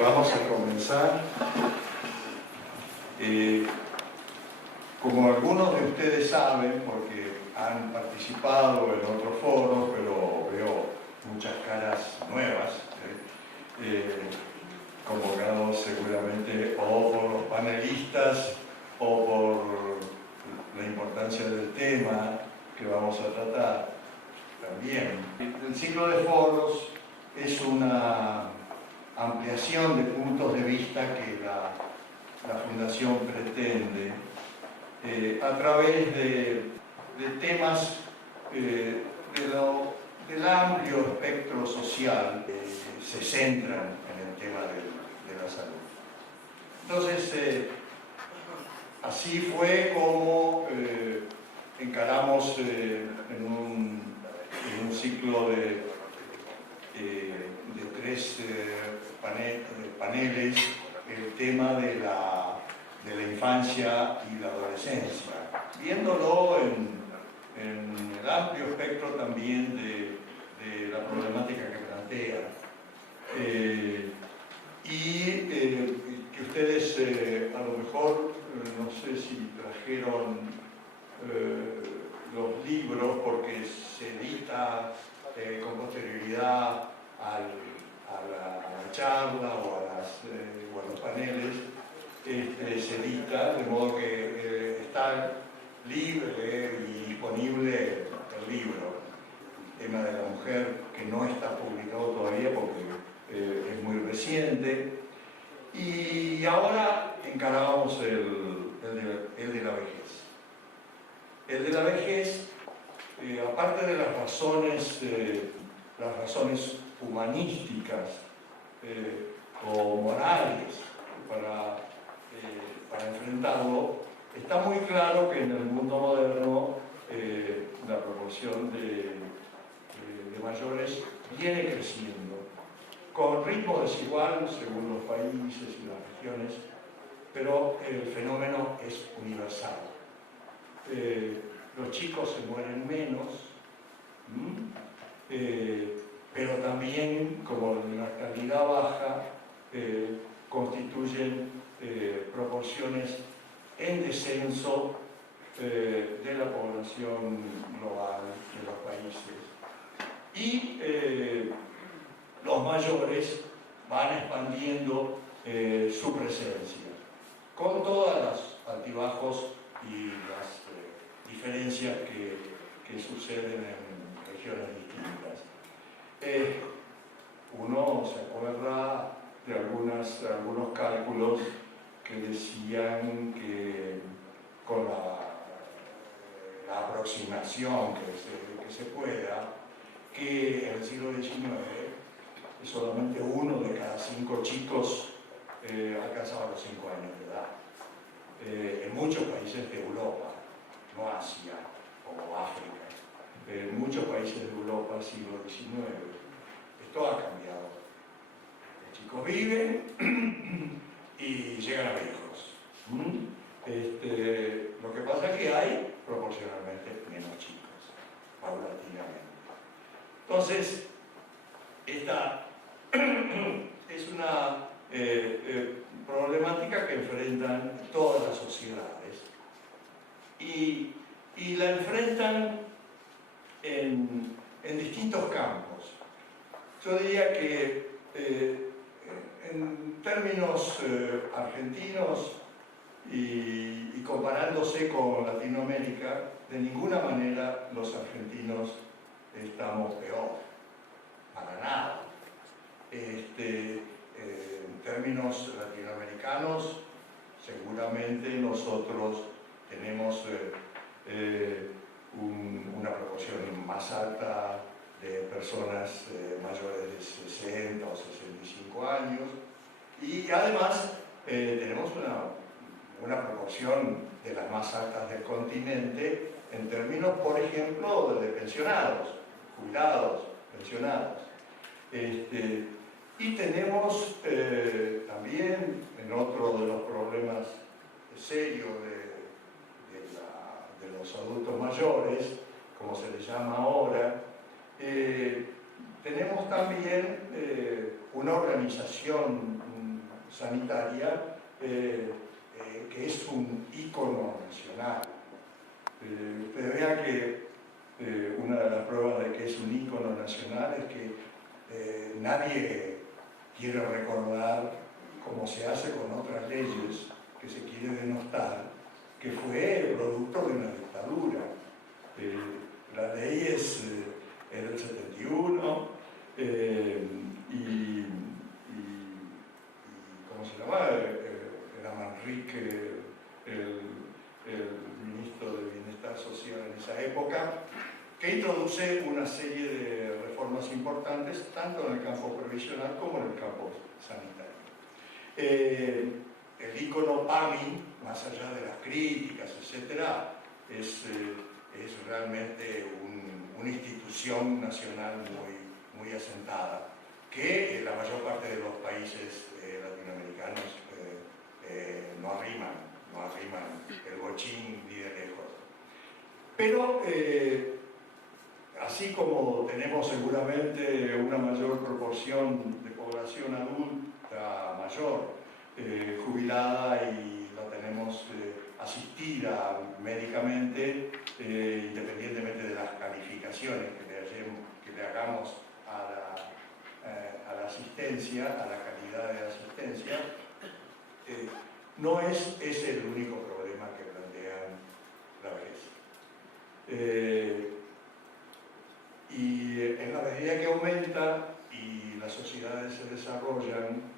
Vamos a comenzar. Como algunos de ustedes saben, porque han participado en otros foros, pero veo muchas caras nuevas, convocados seguramente o por los panelistas o por la importancia del tema que vamos a tratar también. El ciclo de foros es una ampliación de puntos de vista que la Fundación pretende a través de temas del amplio espectro social que se centran en el tema de la salud. Entonces, así fue como encaramos en un ciclo de tres paneles el tema de la infancia y la adolescencia, viéndolo en el amplio espectro también de la problemática que plantea. Que ustedes a lo mejor, no sé si trajeron los libros, porque se edita con posterioridad a la charla o a los paneles, se edita, de modo que está libre y disponible el libro, el tema de la mujer, que no está publicado todavía porque es muy reciente. Y ahora encarábamos el de la vejez. El de la vejez, aparte de las razones humanísticas o morales para enfrentarlo, está muy claro que en el mundo moderno la proporción de mayores viene creciendo, con ritmo desigual según los países y las regiones, pero el fenómeno es universal. Los chicos se mueren menos, pero también, como la natalidad baja, constituyen proporciones en descenso de la población global de los países. Y los mayores van expandiendo su presencia, con todas las altibajos y las diferencias que suceden en regiones distintas. Uno se acuerda de algunos cálculos que decían que con la aproximación que se pueda, que en el siglo XIX solamente 1 de cada 5 chicos alcanzaba los 5 años de edad. En muchos países de Europa, no Asia o África, en muchos países de Europa, siglo XIX, esto ha cambiado. Los chicos viven y llegan a viejos. Lo que pasa es que hay proporcionalmente menos chicos, paulatinamente. Entonces, esta es una problemática que enfrentan todas las sociedades y la enfrentan en distintos campos. Yo diría que en términos argentinos y comparándose con Latinoamérica, de ninguna manera los argentinos estamos peor, para nada. En términos latinoamericanos, seguramente nosotros tenemos una proporción más alta de personas mayores de 60 o 65 años, y además tenemos una proporción de las más altas del continente en términos, por ejemplo, de pensionados, jubilados, pensionados. Y tenemos también, en otro de los problemas serios de los adultos mayores, como se les llama ahora, tenemos también una organización sanitaria, que es un ícono nacional. Ustedes vean que una de las pruebas de que es un ícono nacional es que nadie quiere recordar, como se hace con otras leyes que se quiere denostar, que fue producto de una dictadura. La ley es del 71 y ¿cómo se llamaba? Era Manrique, el ministro de Bienestar Social en esa época, que introduce una serie de reformas importantes, tanto en el campo previsional como en el campo sanitario. El ícono PAMI, más allá de las críticas, etc., es realmente una institución nacional muy asentada, que la mayor parte de los países latinoamericanos no arriman el bochín ni de lejos. Pero así como tenemos seguramente una mayor proporción de población adulta mayor, jubilada, y la tenemos asistida médicamente, independientemente de las calificaciones que le hagamos a la asistencia, a la calidad de la asistencia, no es ese el único problema que plantean la vejez. Y en la medida que aumenta y las sociedades se desarrollan,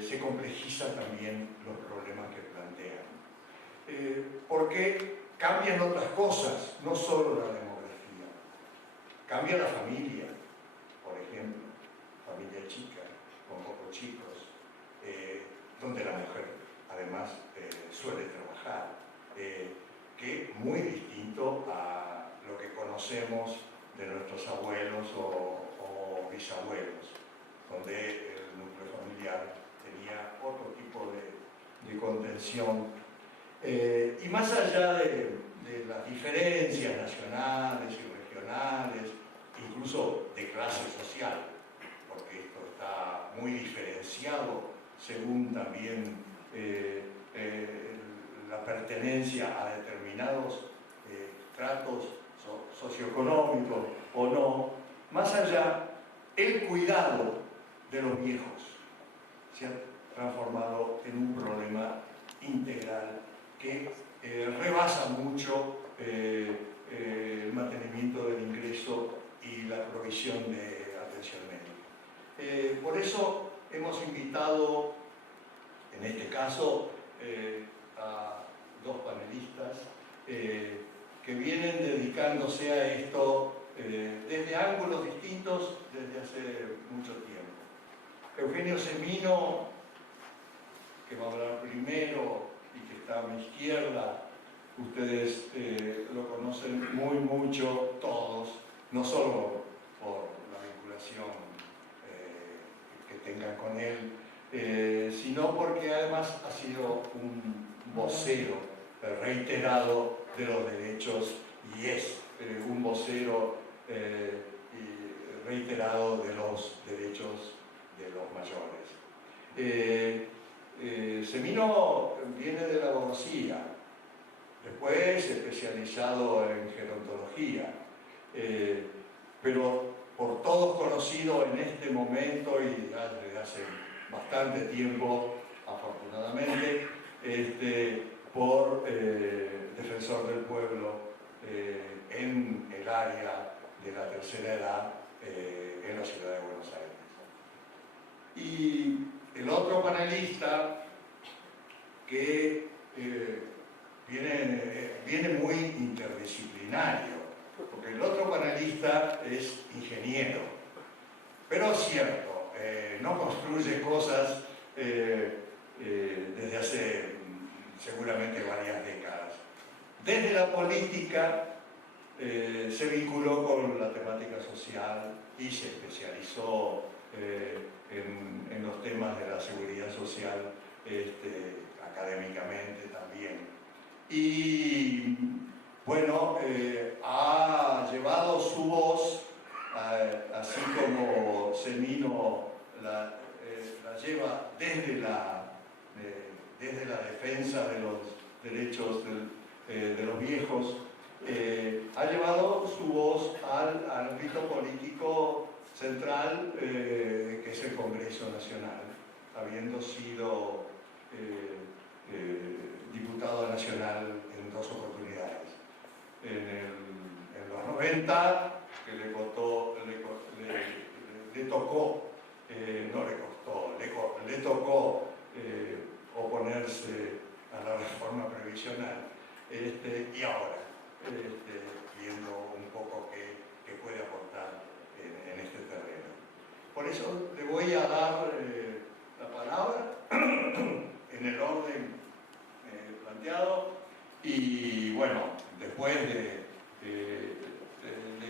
se complejizan también los problemas que plantean. Porque cambian otras cosas, no solo la demografía. Cambia la familia, por ejemplo, familia chica, con pocos chicos, donde la mujer además suele trabajar, que muy distinto a lo que conocemos de nuestros abuelos o bisabuelos, donde el núcleo familiar tenía otro tipo de contención. Y más allá de las diferencias nacionales y regionales, incluso de clase social, porque esto está muy diferenciado según también la pertenencia a determinados tratos socioeconómicos o no, más allá, el cuidado de los viejos se ha transformado en un problema integral que rebasa mucho el mantenimiento del ingreso y la provisión de atención médica. Por eso hemos invitado, en este caso, a dos panelistas que vienen dedicándose a esto desde ángulos distintos desde hace mucho tiempo. Eugenio Semino, que va a hablar primero y que está a mi izquierda, ustedes lo conocen mucho todos, no solo por la vinculación que tengan con él, sino porque además ha sido un vocero reiterado de los derechos y es un vocero reiterado de los derechos de los mayores. Semino viene de la abogacía, después especializado en gerontología, pero por todos conocido en este momento y desde hace bastante tiempo, afortunadamente, por defensor del pueblo en el área de la tercera edad en la ciudad de Buenos Aires. Y el otro panelista que viene muy interdisciplinario, porque el otro panelista es ingeniero, pero es cierto, no construye cosas desde hace seguramente varias décadas. Desde la política se vinculó con la temática social y se especializó en los temas de la seguridad social académicamente también. Y bueno, ha llevado su voz, así como Semino la lleva desde la desde la defensa de los derechos de los viejos, ha llevado su voz al ámbito político central, que es el Congreso Nacional, habiendo sido diputado nacional en 2 oportunidades. En los 90, que le tocó oponerse a la reforma previsional, y ahora, viendo un poco qué puede aportar en este terreno. Por eso le voy a dar la palabra en el orden planteado, y bueno, después de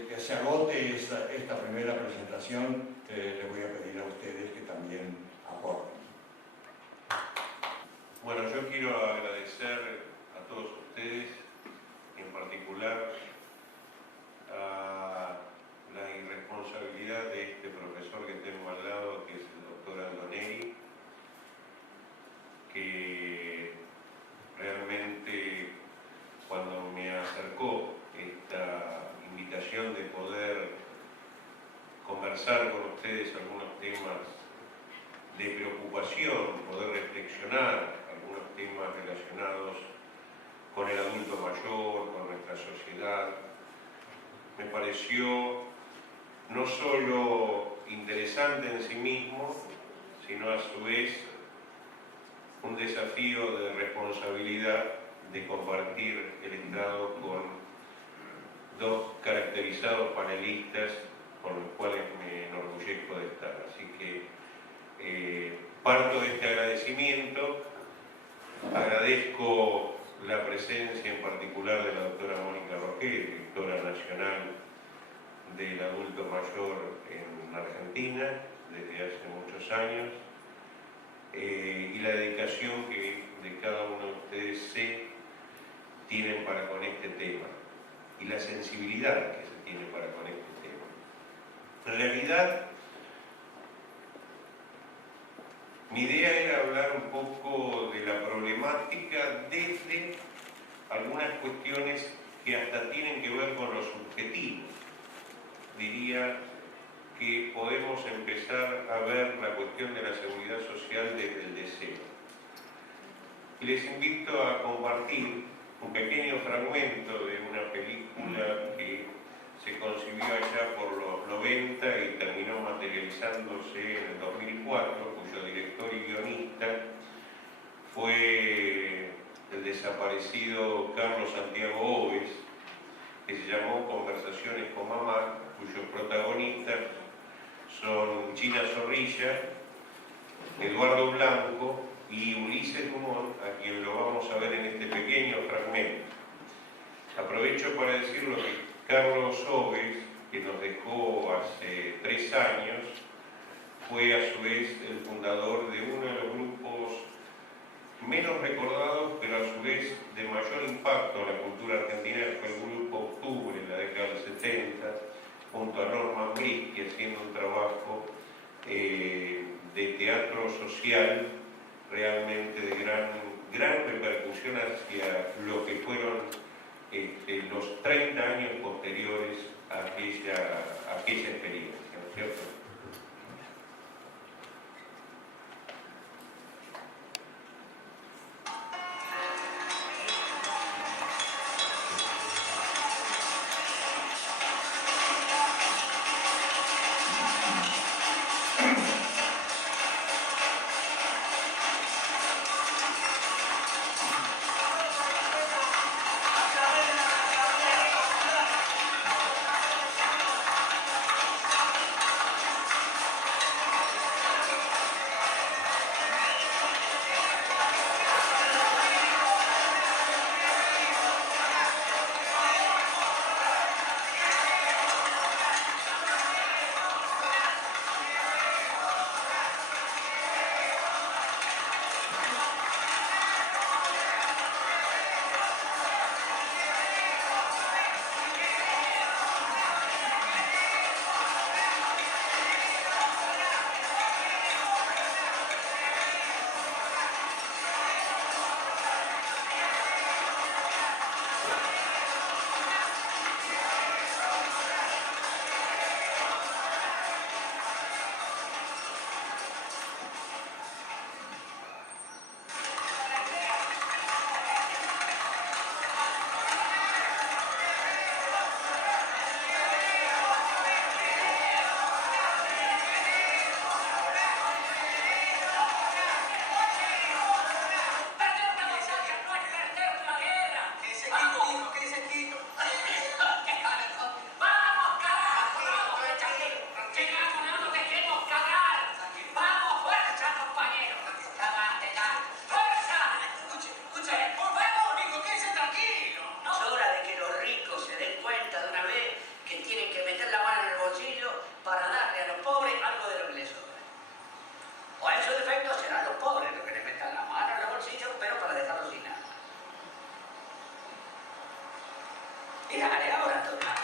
que se agote esta primera presentación, les voy a pedir a ustedes que también aporten. Bueno, yo quiero agradecer a todos ustedes, en particular a la irresponsabilidad de este profesor que tengo al lado, que es el doctor Aldoneri, que realmente cuando me acercó esta invitación de poder conversar con ustedes algunos temas de preocupación, poder reflexionar algunos temas relacionados con el adulto mayor, con nuestra sociedad, me pareció no solo interesante en sí mismo, sino a su vez un desafío de responsabilidad de compartir el estrado con 2 caracterizados panelistas con los cuales me enorgullezco de estar. Así que parto de este agradecimiento, agradezco la presencia en particular de la doctora Mónica Roquet, directora nacional del adulto mayor en Argentina desde hace muchos años, y la dedicación que de cada uno de ustedes tienen para con este tema y la sensibilidad que se tiene para con este tema. En realidad, mi idea era hablar un poco de la problemática desde algunas cuestiones que hasta tienen que ver con lo subjetivo. Diría que podemos empezar a ver la cuestión de la seguridad social desde el deseo. Y les invito a compartir un pequeño fragmento de una película que se concibió allá por los 90 y terminó materializándose en el 2004, cuyo director y guionista fue el desaparecido Carlos Santiago Oves, que se llamó Conversaciones con Mamá, cuyos protagonistas son China Zorrilla, Eduardo Blanco y Ulises Dumont, a quien lo vamos a ver en este pequeño fragmento. Aprovecho para decirlo que Carlos Oves, que nos dejó hace 3 años, fue a su vez el fundador de uno de los grupos menos recordados, pero a su vez de mayor impacto en la cultura argentina, que fue el Grupo Octubre en la década del 70, junto a Norman Brisky, haciendo un trabajo de teatro social realmente de gran repercusión hacia lo que fueron los 30 años posteriores a aquella experiencia, ¿no es cierto? Y dale, ahora toca.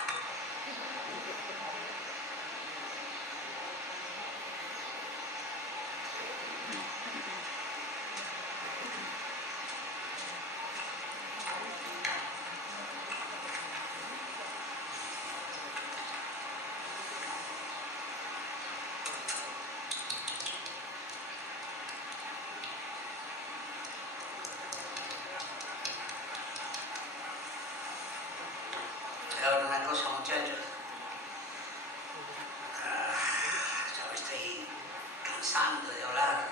Ahora una cosa, muchachos. Ya me estoy cansando de hablar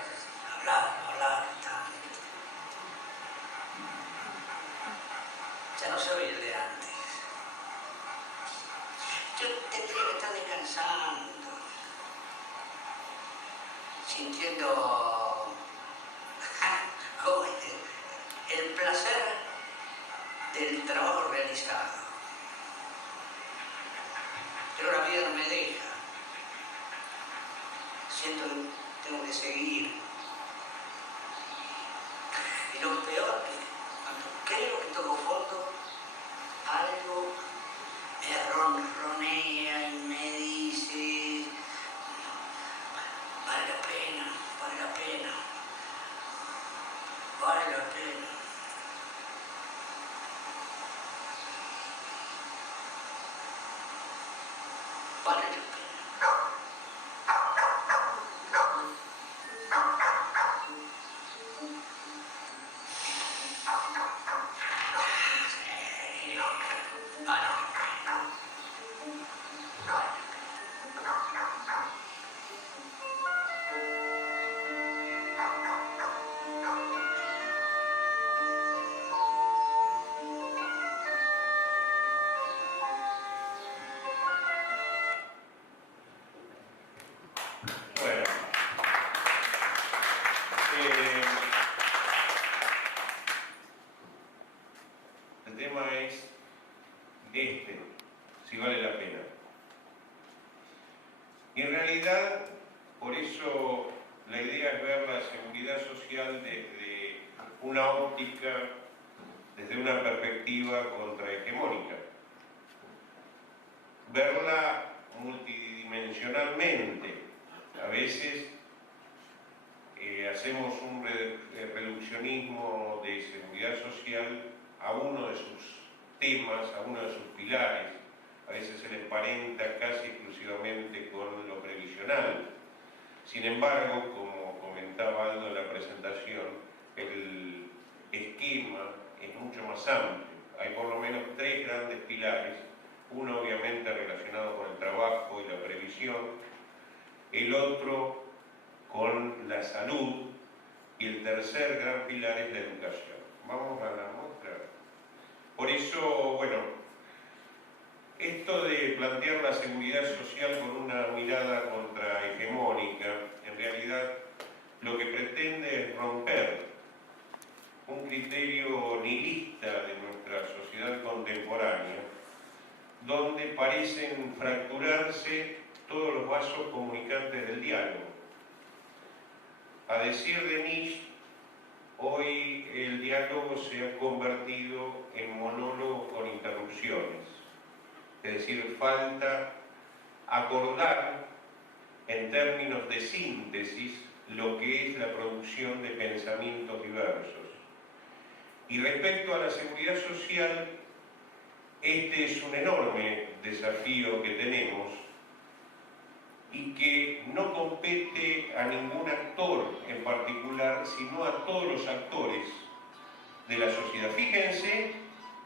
tanto. Ya no soy el de antes. Yo tendría que estar descansando, sintiendo como el placer del trabajo realizado. Pero la vida no me deja. Siento que tengo que seguir. Y lo peor es que cuando creo que toco fondo, algo me ronronea y me dice: vale la pena, vale la pena, vale la pena. Vale la pena. Bueno, el tema es si vale la pena. Y en realidad, por eso la idea es ver la seguridad social desde una óptica, desde una perspectiva contrahegemónica. Verla multidimensionalmente. A veces hacemos un reduccionismo de seguridad social a uno de sus temas, a uno de sus pilares. A veces se le emparenta casi exclusivamente con lo previsional. Sin embargo, como comentaba Aldo en la presentación, el esquema es mucho más amplio. Hay por lo menos 3 grandes pilares. Uno obviamente relacionado con el trabajo y la previsión, el otro con la salud y el tercer gran pilar es la educación. Vamos a la muestra. Por eso, bueno, esto de plantear la seguridad social con una mirada contrahegemónica, en realidad lo que pretende es romper un criterio nihilista de nuestra sociedad contemporánea, donde parecen fracturarse todos los vasos comunicantes del diálogo. A decir de Nietzsche, hoy el diálogo se ha convertido en monólogo con interrupciones. Es decir, falta acordar en términos de síntesis lo que es la producción de pensamientos diversos. Y respecto a la seguridad social, este es un enorme desafío que tenemos y que no compete a ningún actor en particular, sino a todos los actores de la sociedad. Fíjense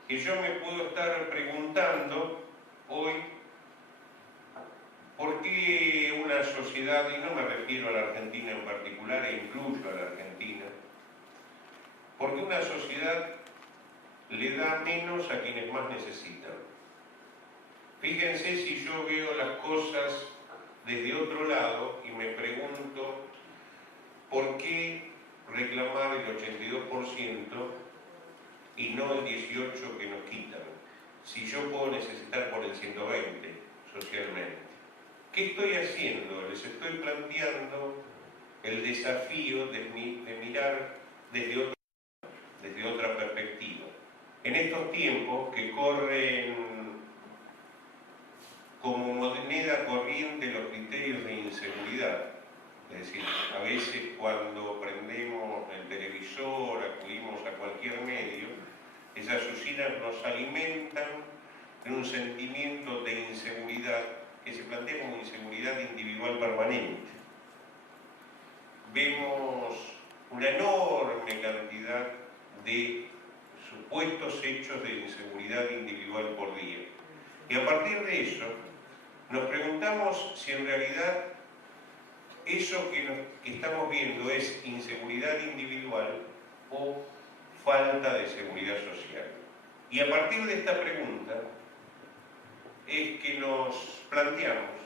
que yo me puedo estar preguntando hoy por qué una sociedad, y no me refiero a la Argentina en particular, e incluyo a la Argentina, por qué una sociedad le da menos a quienes más necesitan. Fíjense si yo veo las cosas desde otro lado y me pregunto por qué reclamar el 82% y no el 18% que nos quitan, si yo puedo necesitar por el 120% socialmente. ¿Qué estoy haciendo? Les estoy planteando el desafío de mirar desde otra perspectiva. En estos tiempos que corren en un sentimiento de inseguridad que se plantea como inseguridad individual permanente. Vemos una enorme cantidad de supuestos hechos de inseguridad individual por día. Y a partir de eso, nos preguntamos si en realidad eso que estamos viendo es inseguridad individual o falta de seguridad social. Y a partir de esta pregunta es que nos planteamos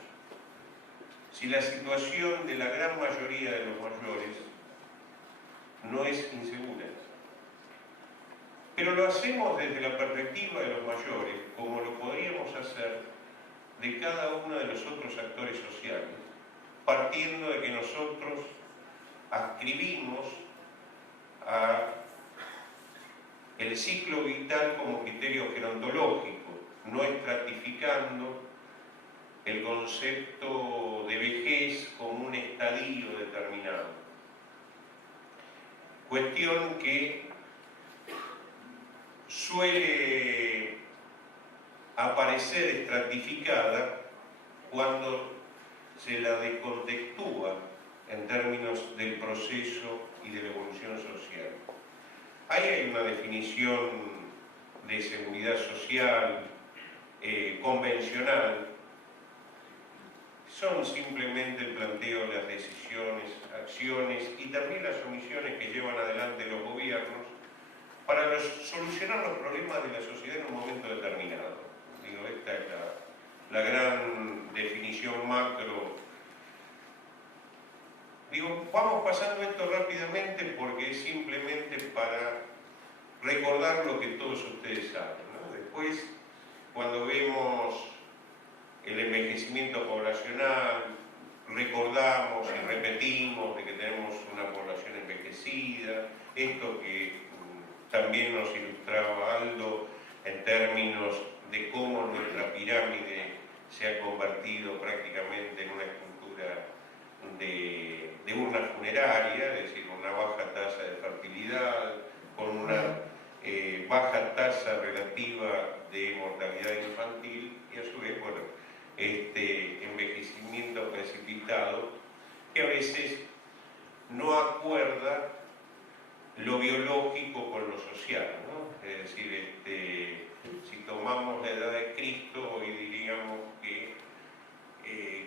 si la situación de la gran mayoría de los mayores no es insegura. Pero lo hacemos desde la perspectiva de los mayores, como lo podríamos hacer de cada uno de los otros actores sociales, partiendo de que nosotros adscribimos a el ciclo vital como criterio gerontológico, no estratificando el concepto de vejez como un estadio determinado. Cuestión que suele aparecer estratificada cuando se la descontextúa en términos del proceso y de la evolución social. Ahí hay una definición de seguridad social convencional. Son simplemente el planteo de las decisiones, acciones y también las omisiones que llevan adelante los gobiernos para solucionar los problemas de la sociedad en un momento determinado. Digo, esta es la gran definición macro. Digo, vamos pasando esto rápidamente porque es simplemente para recordar lo que todos ustedes saben, ¿no? Después, cuando vemos el envejecimiento poblacional, recordamos y repetimos de que tenemos una población envejecida, esto que también nos ilustraba Aldo en términos de cómo nuestra pirámide se ha convertido prácticamente en una estructura de urna funeraria, es decir, una baja tasa de fertilidad, con una baja tasa relativa de mortalidad infantil y a su vez, bueno, este envejecimiento precipitado que a veces no acuerda lo biológico con lo social, ¿no? Es decir, si tomamos la edad de Cristo, hoy diríamos que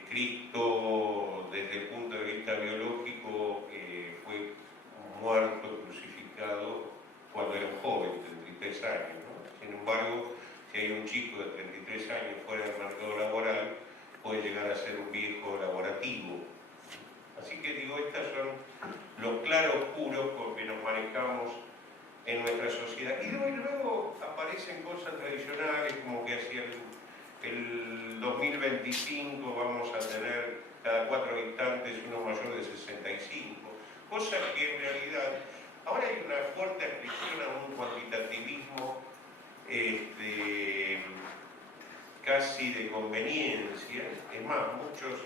Cristo, desde el punto de vista biológico, fue muerto, crucificado, cuando era un joven, 33 años, ¿no? Sin embargo, si hay un chico de 33 años fuera del mercado laboral, puede llegar a ser un viejo laborativo. Así que digo, estos son los claroscuros con que nos manejamos en nuestra sociedad. Y luego aparecen cosas tradicionales, como que hacia el 2025 vamos a tener cada 4 habitantes uno mayor de 65, cosas que en realidad ahora hay una fuerte adscripción a un cuantitativismo casi de conveniencia. Es más, muchos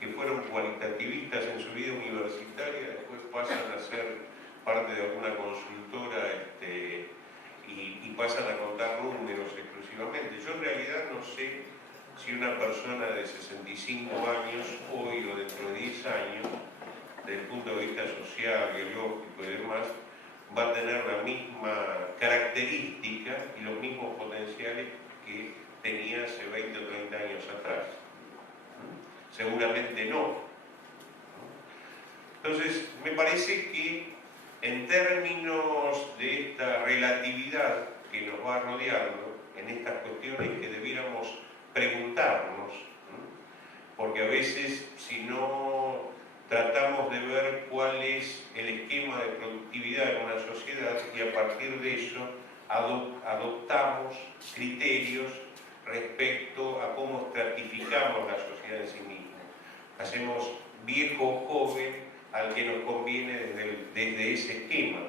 que fueron cualitativistas en su vida universitaria después pasan a ser parte de alguna consultora y pasan a contar números exclusivamente. Yo en realidad no sé si una persona de 65 años hoy o dentro de 10 años, desde el punto de vista social, biológico y demás, va a tener la misma característica y los mismos potenciales que tenía hace 20 o 30 años atrás. Seguramente no. Entonces, me parece que en términos de esta relatividad que nos va rodeando, en estas cuestiones que debiéramos preguntarnos, porque a veces si no tratamos de ver cuál es el esquema de productividad en una sociedad y a partir de eso adoptamos criterios respecto a cómo estratificamos la sociedad en sí misma. Hacemos viejo joven al que nos conviene desde ese esquema.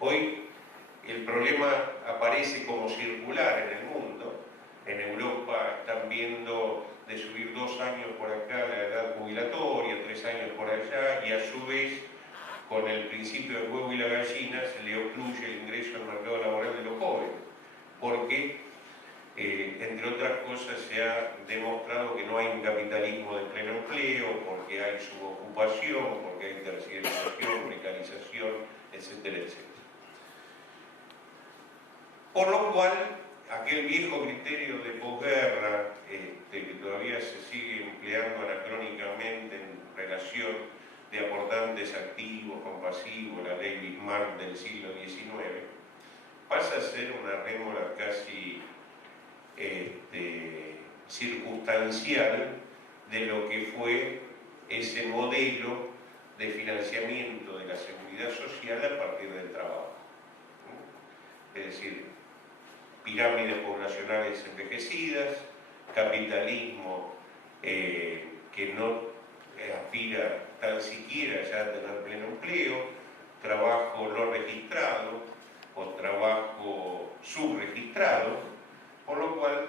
Hoy el problema aparece como circular en el mundo. En Europa están viendo de subir 2 años por acá la edad jubilatoria, 3 años por allá, y a su vez, con el principio del huevo y la gallina, se le ocluye el ingreso al mercado laboral de los jóvenes, porque entre otras cosas se ha demostrado que no hay un capitalismo de pleno empleo, porque hay subocupación, porque hay terciarización, precarización, etcétera, etcétera. Por lo cual, aquel viejo criterio de posguerra, que todavía se sigue empleando anacrónicamente en relación de aportantes activos con pasivos, la ley Bismarck del siglo XIX, pasa a ser una rémora casi circunstancial de lo que fue ese modelo de financiamiento de la seguridad social a partir del trabajo. Es decir, pirámides poblacionales envejecidas, capitalismo que no aspira tan siquiera ya a tener pleno empleo, trabajo no registrado o trabajo subregistrado, por lo cual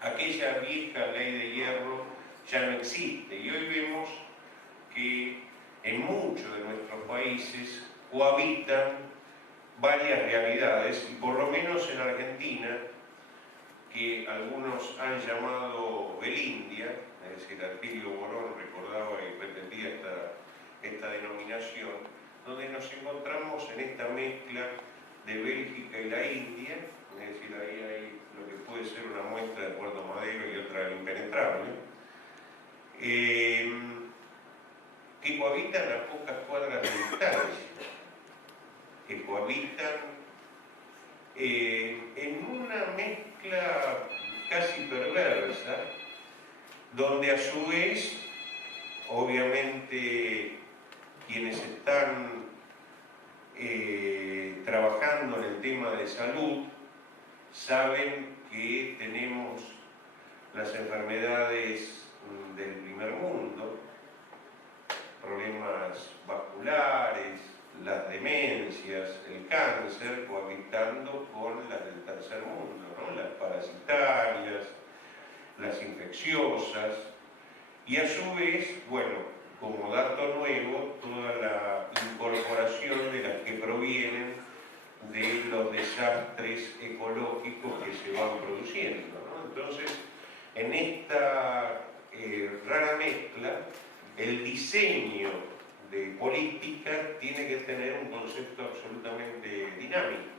aquella vieja ley de hierro ya no existe y hoy vemos que en muchos de nuestros países cohabitan varias realidades y por lo menos en Argentina, que algunos han llamado Belindia, es decir, Atilio Borón recordaba y repetía esta denominación, donde nos encontramos en esta mezcla de Bélgica y la India, es decir, ahí hay lo que puede ser una muestra de Puerto Madero y otra del Impenetrable, que cohabitan a pocas cuadras de distancia, que cohabitan en una mezcla casi perversa, donde a su vez, obviamente, quienes están trabajando en el tema de salud saben que tenemos las enfermedades del primer mundo, problemas vasculares, las demencias, el cáncer, cohabitando con las del tercer mundo, ¿no? Las parasitarias, las infecciosas, y a su vez, bueno, como dato nuevo, toda la incorporación de las que provienen de los desastres ecológicos que se van produciendo, ¿no? Entonces, en esta rara mezcla, el diseño de política tiene que tener un concepto absolutamente dinámico,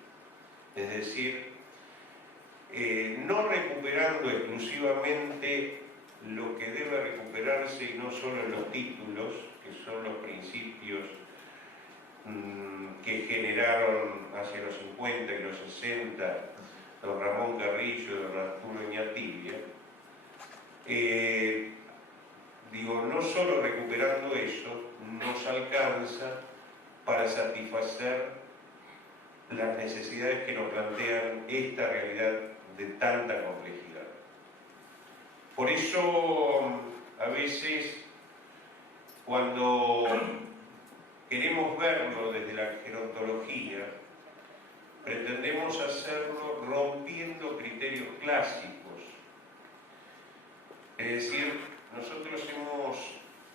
es decir, no recuperando exclusivamente lo que debe recuperarse y no solo en los títulos, que son los principios que generaron hacia los 50 y los 60 don Ramón Carrillo y don Arturo Iñatibia. No solo recuperando eso nos alcanza para satisfacer las necesidades que nos plantean esta realidad de tanta complejidad. Por eso, a veces, cuando queremos verlo desde la gerontología, pretendemos hacerlo rompiendo criterios clásicos. Es decir, nosotros hemos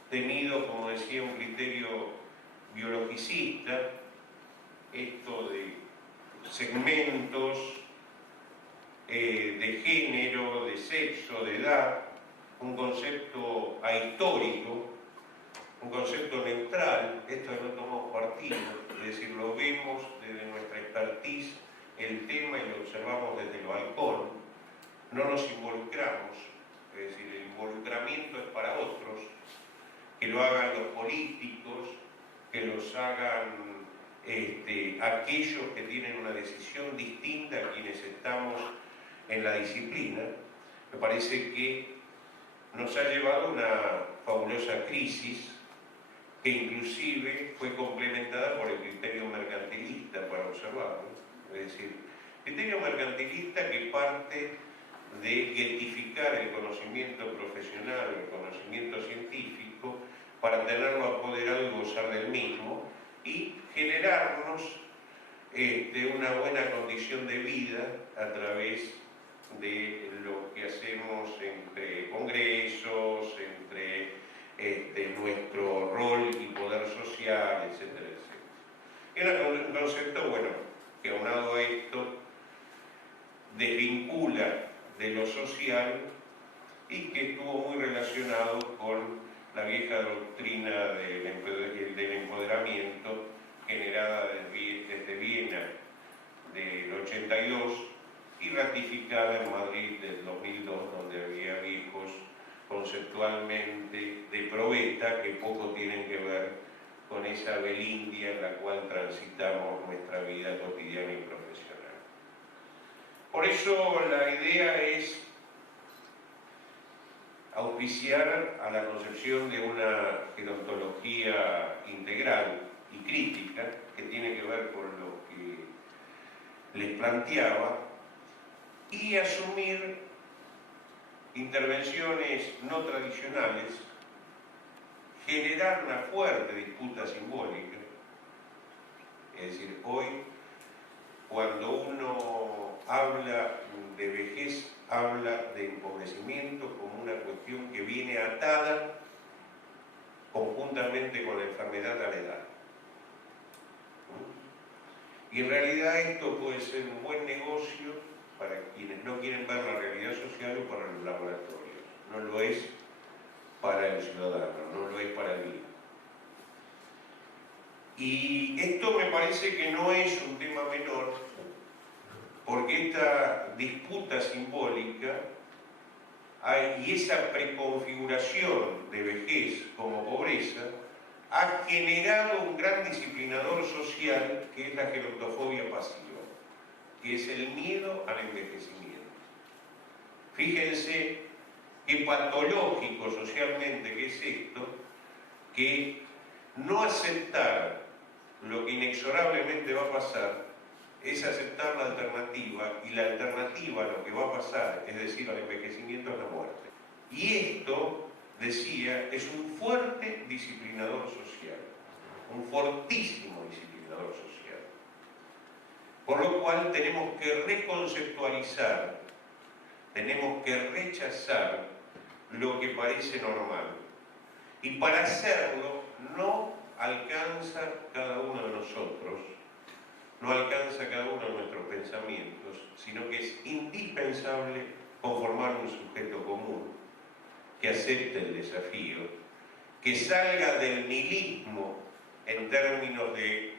tenido, como decía, un criterio biologicista, esto de segmentos de género, de sexo, de edad, un concepto ahistórico, un concepto neutral, esto no tomamos partido, es decir, lo vemos desde nuestra expertise el tema y lo observamos desde lo halcón, no nos involucramos, es decir, el involucramiento es para otros, que lo hagan los políticos, que los hagan aquellos que tienen una decisión distinta a quienes estamos en la disciplina. Me parece que nos ha llevado a una fabulosa crisis que inclusive fue complementada por el criterio mercantilista para observarlo. Es decir, criterio mercantilista que parte de getificar el conocimiento profesional, el conocimiento científico, para tenerlo apoderado y gozar del mismo, y generarnos una buena condición de vida a través de lo que hacemos entre congresos, entre nuestro rol y poder social, etcétera, etcétera. Era un concepto, bueno, que aunado a esto, desvincula de lo social y que estuvo muy relacionado con la vieja doctrina del empoderamiento generada desde Viena del 82 y ratificada en Madrid del 2002, donde había viejos conceptualmente de probeta que poco tienen que ver con esa belindia en la cual transitamos nuestra vida cotidiana y profesional. Por eso la idea es auspiciar a la concepción de una gerontología integral y crítica que tiene que ver con lo que les planteaba y asumir intervenciones no tradicionales, generar una fuerte disputa simbólica. Es decir, hoy cuando uno habla de vejez, habla de empobrecimiento como una cuestión que viene atada conjuntamente con la enfermedad a la edad. Y en realidad esto puede ser un buen negocio para quienes no quieren ver la realidad social o para los laboratorios. No lo es para el ciudadano, no lo es para el mismo. Y esto me parece que no es un tema menor, porque esta disputa simbólica y esa preconfiguración de vejez como pobreza ha generado un gran disciplinador social que es la gerontofobia pasiva, que es el miedo al envejecimiento. Fíjense qué patológico socialmente que es esto, que no aceptar lo que inexorablemente va a pasar es aceptar la alternativa, y la alternativa a lo que va a pasar, es decir, al envejecimiento, es la muerte. Y esto, decía, es un fuerte disciplinador social, un fortísimo disciplinador social. Por lo cual tenemos que reconceptualizar, tenemos que rechazar lo que parece normal. Y para hacerlo no alcanza cada uno de nosotros, no alcanza cada uno de nuestros pensamientos, sino que es indispensable conformar un sujeto común que acepte el desafío, que salga del nihilismo en términos de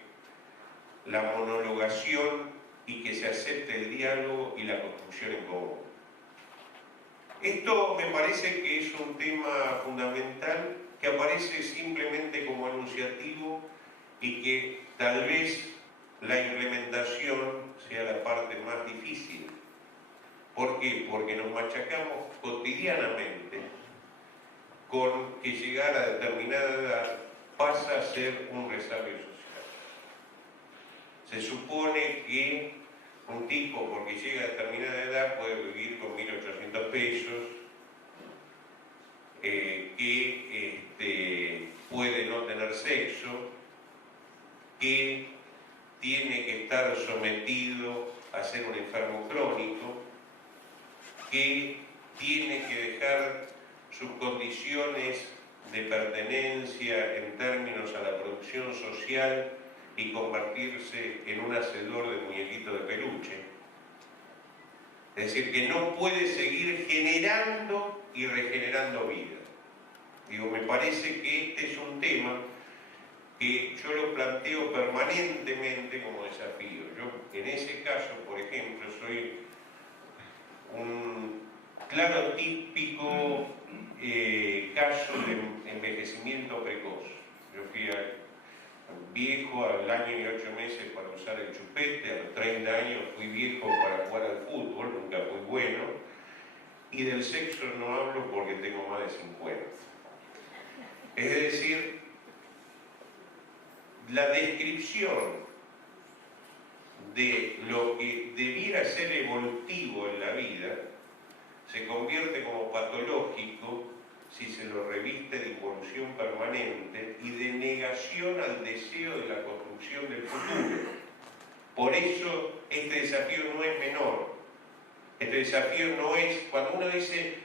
la monologación y que se acepte el diálogo y la construcción en común. Esto me parece que es un tema fundamental que aparece simplemente como enunciativo y que tal vez la implementación sea la parte más difícil. ¿Por qué? Porque nos machacamos cotidianamente con que llegar a determinada edad pasa a ser un resabio social. Se supone que un tipo, porque llega a determinada edad, puede vivir con 1.800 pesos, que puede no tener sexo, que tiene que estar sometido a ser un enfermo crónico, que tiene que dejar sus condiciones de pertenencia en términos a la producción social y convertirse en un hacedor de muñequitos de peluche. Es decir, que no puede seguir generando y regenerando vida. Digo, me parece que este es un tema que yo lo planteo permanentemente como desafío. Yo, en ese caso, por ejemplo, soy un claro típico caso de envejecimiento precoz. Yo fui viejo al año y 8 meses para usar el chupete, a los 30 años fui viejo para jugar al fútbol, nunca fui bueno, y del sexo no hablo porque tengo más de 50. Es decir, la descripción de lo que debiera ser evolutivo en la vida se convierte como patológico si se lo reviste de involución permanente y de negación al deseo de la construcción del futuro. Por eso este desafío no es menor. Este desafío no es, cuando uno dice,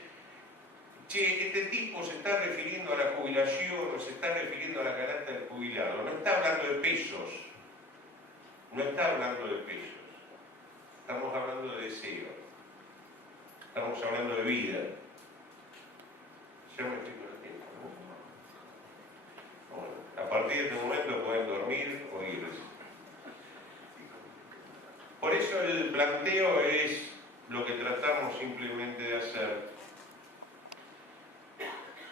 che, este tipo se está refiriendo a la jubilación o se está refiriendo a la canasta del jubilado, no está hablando de pesos, no está hablando de pesos, estamos hablando de deseo. estamos hablando de vida. Ya me estoy perdiendo, ¿no? Bueno, a partir de este momento pueden dormir o irse. Por eso el planteo es lo que tratamos simplemente de hacer.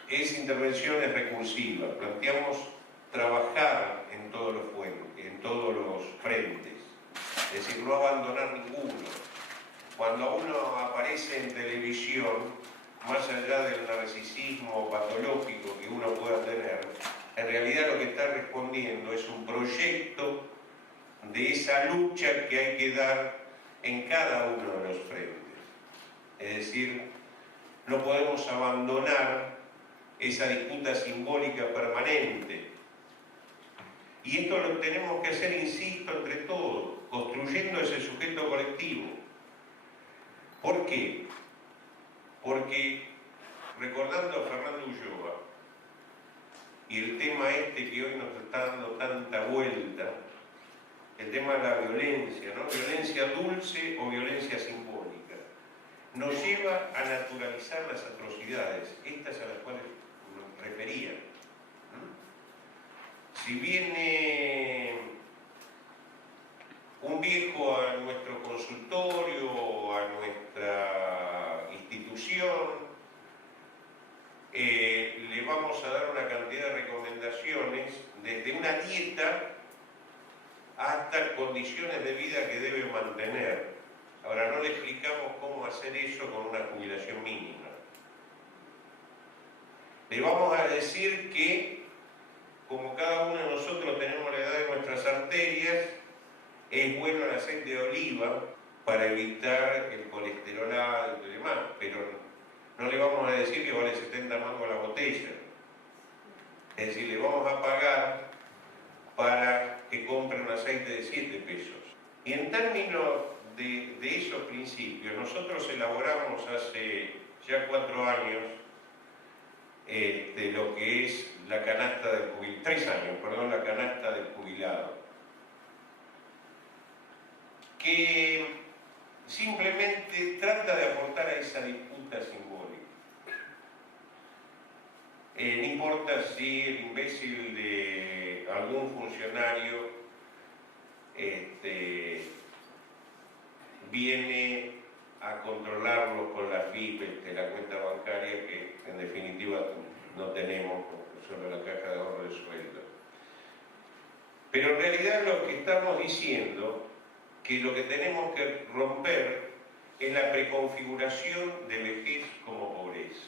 Es intervenciones recursivas. Planteamos trabajar en todos los frentes. Es decir, no abandonar ninguno. Cuando uno aparece en televisión, más allá del narcisismo patológico que uno pueda tener, en realidad lo que está respondiendo es un proyecto de esa lucha que hay que dar en cada uno de los frentes. Es decir, no podemos abandonar esa disputa simbólica permanente. Y esto lo tenemos que hacer, insisto, entre todos, construyendo ese sujeto colectivo. ¿Por qué? Porque, recordando a Fernando Ulloa, y el tema este que hoy nos está dando tanta vuelta, el tema de la violencia, ¿no? Violencia dulce o violencia simbólica, nos lleva a naturalizar las atrocidades, estas a las cuales nos refería. Si viene un viejo a nuestro consultorio o a nuestra institución, le vamos a dar una cantidad de recomendaciones, desde una dieta hasta condiciones de vida que debe mantener. Ahora, no le explicamos cómo hacer eso con una jubilación mínima. Le vamos a decir que, como cada uno de nosotros tenemos la edad de nuestras arterias, es bueno el aceite de oliva para evitar el colesterol alto y demás, pero no le vamos a decir que vale 70 mangos la botella. Es decir, le vamos a pagar para que compre un aceite de 7 pesos. Y en términos de esos principios, nosotros elaboramos hace ya 4 años lo que es la canasta del jubilado, 3 años, perdón, la canasta del jubilado, que simplemente trata de aportar a esa disputa simbólica. No importa si el imbécil de algún funcionario viene a controlarlo con la FIP, la cuenta bancaria, que en definitiva no tenemos sobre la caja de ahorro de sueldo. Pero en realidad lo que estamos diciendo, que lo que tenemos que romper es la preconfiguración de vejez como pobreza.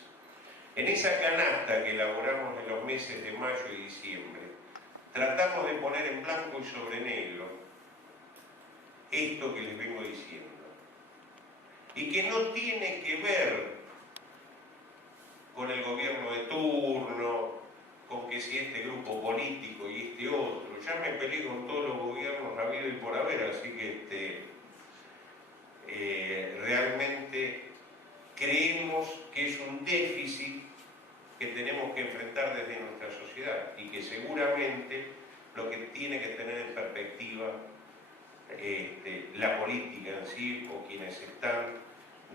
En esa canasta que elaboramos en los meses de mayo y diciembre, tratamos de poner en blanco y sobre negro esto que les vengo diciendo. Y que no tiene que ver con el gobierno de turno, con que si este grupo político y este otro. Ya me peleé con todos los gobiernos habido y por haber, así que realmente creemos que es un déficit que tenemos que enfrentar desde nuestra sociedad y que seguramente lo que tiene que tener en perspectiva la política en sí o quienes están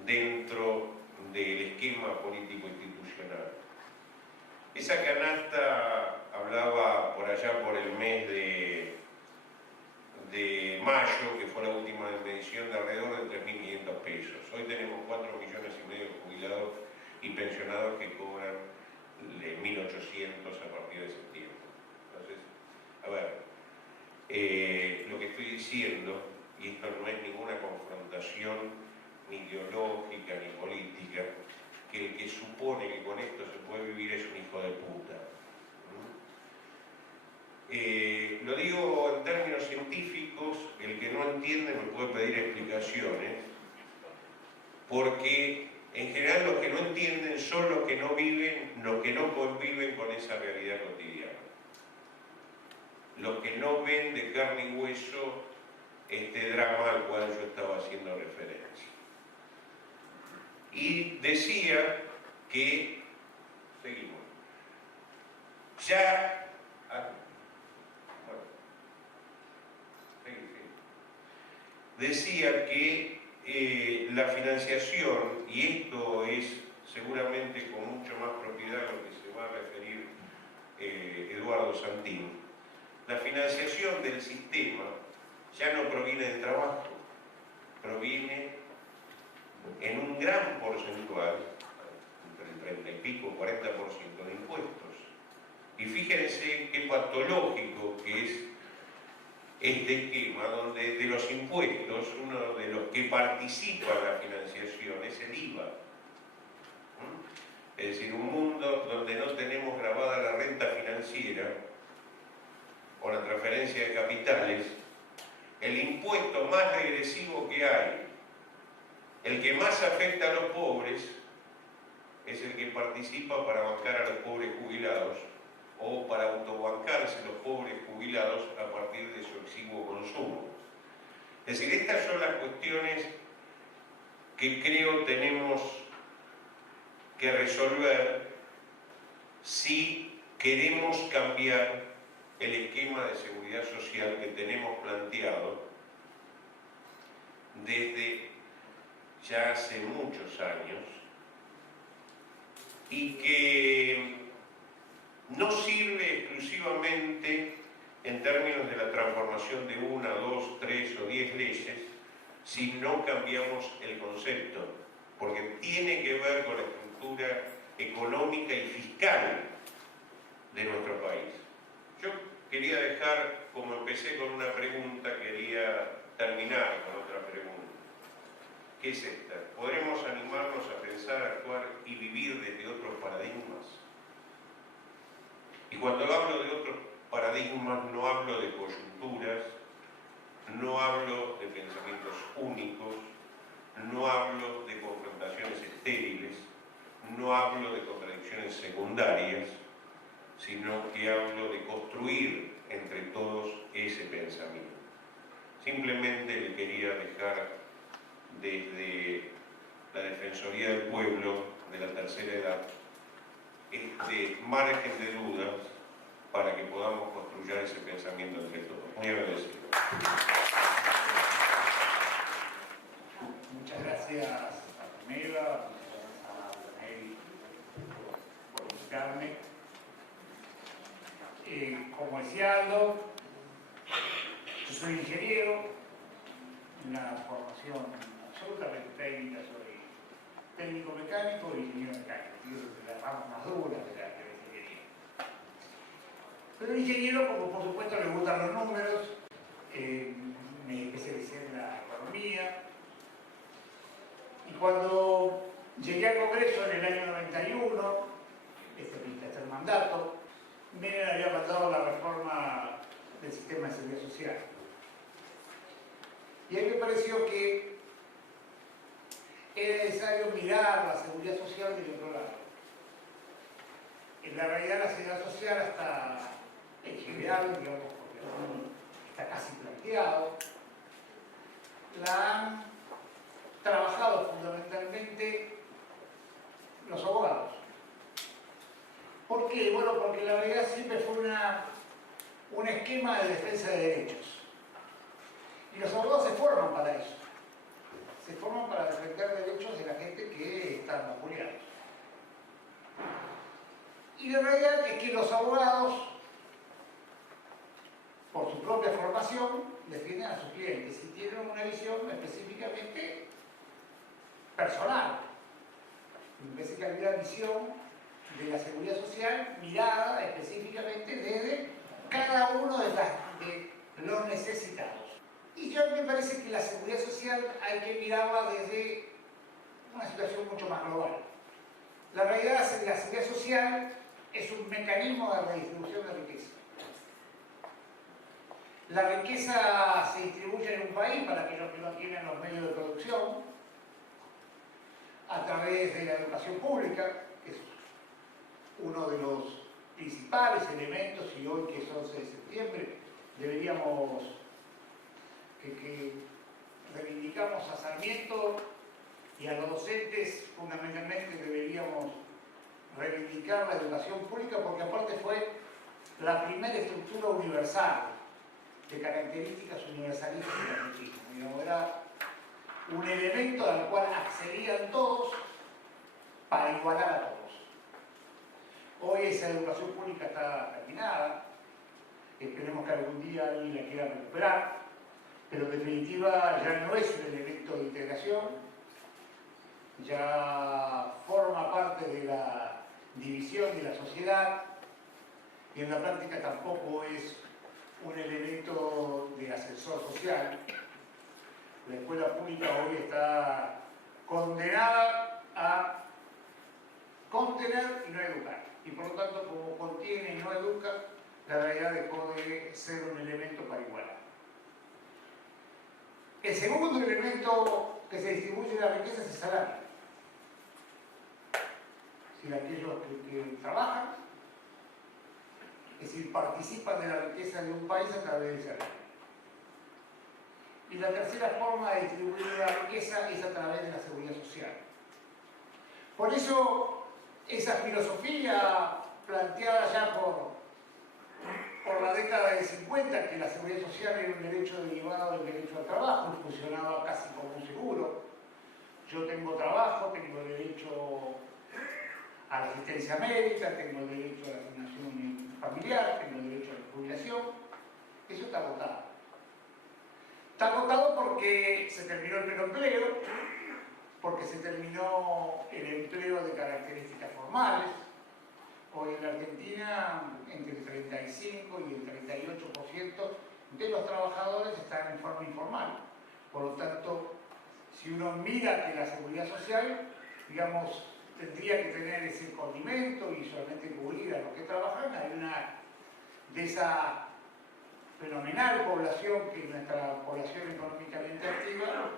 dentro del esquema político institucional. Esa canasta hablaba por allá por el mes de mayo, que fue la última medición, de alrededor de 3.500 pesos. Hoy tenemos 4,5 millones de jubilados y pensionados que cobran 1.800 a partir de septiembre. Entonces, a ver, lo que estoy diciendo, y esto no es ninguna confrontación ni ideológica ni política, que el que supone que con esto se puede vivir es un hijo de puta. Lo digo en términos científicos, el que no entiende me puede pedir explicaciones, porque en general los que no entienden son los que no viven, los que no conviven con esa realidad cotidiana. Los que no ven de carne y hueso este drama al cual yo estaba haciendo referencia. Y decía que, seguimos, ya, decía que la financiación, y esto es seguramente con mucho más propiedad a lo que se va a referir Eduardo Santín, la financiación del sistema ya no proviene del trabajo, proviene en un gran porcentual, entre el 30 y pico, 40% de impuestos. Y fíjense qué patológico que es este esquema, donde de los impuestos, uno de los que participa en la financiación es el IVA. Es decir, un mundo donde no tenemos grabada la renta financiera o la transferencia de capitales, el impuesto más regresivo que hay, el que más afecta a los pobres, es el que participa para bancar a los pobres jubilados o para autobancarse los pobres jubilados a partir de su exiguo consumo. Es decir, estas son las cuestiones que creo tenemos que resolver si queremos cambiar el esquema de seguridad social que tenemos planteado desde ya hace muchos años y que no sirve exclusivamente en términos de la transformación de 1, 2, 3 o 10 leyes si no cambiamos el concepto, porque tiene que ver con la estructura económica y fiscal de nuestro país. Yo quería dejar, como empecé con una pregunta, quería terminar con otra pregunta. ¿Qué es esta? ¿Podremos animarnos a pensar, actuar y vivir desde otros paradigmas? Y cuando hablo de otros paradigmas no hablo de coyunturas, no hablo de pensamientos únicos, no hablo de confrontaciones estériles, no hablo de contradicciones secundarias, sino que hablo de construir entre todos ese pensamiento. Simplemente le quería dejar desde la Defensoría del Pueblo de la tercera edad este margen de dudas para que podamos construir ese pensamiento entre todos. Muy agradecido. Muchas gracias a Pamela, muchas gracias a Daniel por invitarme. Como decía Aldo, yo soy ingeniero, una formación absolutamente técnica, soy técnico mecánico y ingeniero mecánico, de las ramas más duras de la ingeniería. Pero ingeniero, como por supuesto le gustan los números, me especialicé en la economía, y cuando llegué al Congreso en el año 91, este es mi tercer mandato, Menem había mandado la reforma del sistema de seguridad social. Y a mí me pareció que era necesario mirar la seguridad social del otro lado. En la realidad la seguridad social está en general, digamos, porque está casi planteado, la han trabajado fundamentalmente los abogados. ¿Por qué? Bueno, porque la realidad siempre fue un esquema de defensa de derechos. Y los abogados se forman para eso. Se forman para defender derechos de la gente que están vapuleados. Y la realidad es que los abogados, por su propia formación, defienden a sus clientes y tienen una visión específicamente personal. Una visión de la seguridad social mirada específicamente desde cada uno de los necesitados. Y yo me parece que la seguridad social hay que mirarla desde una situación mucho más global. La realidad es que la seguridad social es un mecanismo de redistribución de riqueza. La riqueza se distribuye en un país, para aquellos que no tienen los medios de producción, a través de la educación pública, que es uno de los principales elementos, y hoy que es 11 de septiembre, deberíamos que reivindicamos a Sarmiento y a los docentes, fundamentalmente deberíamos reivindicar la educación pública, porque aparte fue la primera estructura universal de características universalistas del anarquismo. Era un elemento al cual accedían todos para igualar a todos. Hoy esa educación pública está terminada, esperemos que algún día alguien la quiera recuperar, pero en definitiva ya no es un elemento de integración, ya forma parte de la división de la sociedad y en la práctica tampoco es un elemento de ascensor social. La escuela pública hoy está condenada a contener y no educar. Y por lo tanto, como contiene y no educa, la realidad dejó de ser un elemento para igualar. El segundo elemento que se distribuye la riqueza es el salario. Es decir, aquellos que trabajan, es decir, participan de la riqueza de un país a través del salario. Y la tercera forma de distribuir la riqueza es a través de la seguridad social. Por eso, esa filosofía planteada ya por la década de 50, que la seguridad social era un derecho derivado del derecho al trabajo y funcionaba casi como un seguro. Yo tengo trabajo, tengo derecho a la asistencia médica, tengo derecho a la asignación familiar, tengo derecho a la jubilación. Eso está agotado. Está agotado porque se terminó el pleno empleo, porque se terminó el empleo de características formales. Hoy en la Argentina, entre el 35 y el 38% de los trabajadores están en forma informal. Por lo tanto, si uno mira que la seguridad social, digamos, tendría que tener ese condimento y solamente cubrir a los que trabajan, hay una de esa fenomenal población que es nuestra población económicamente activa,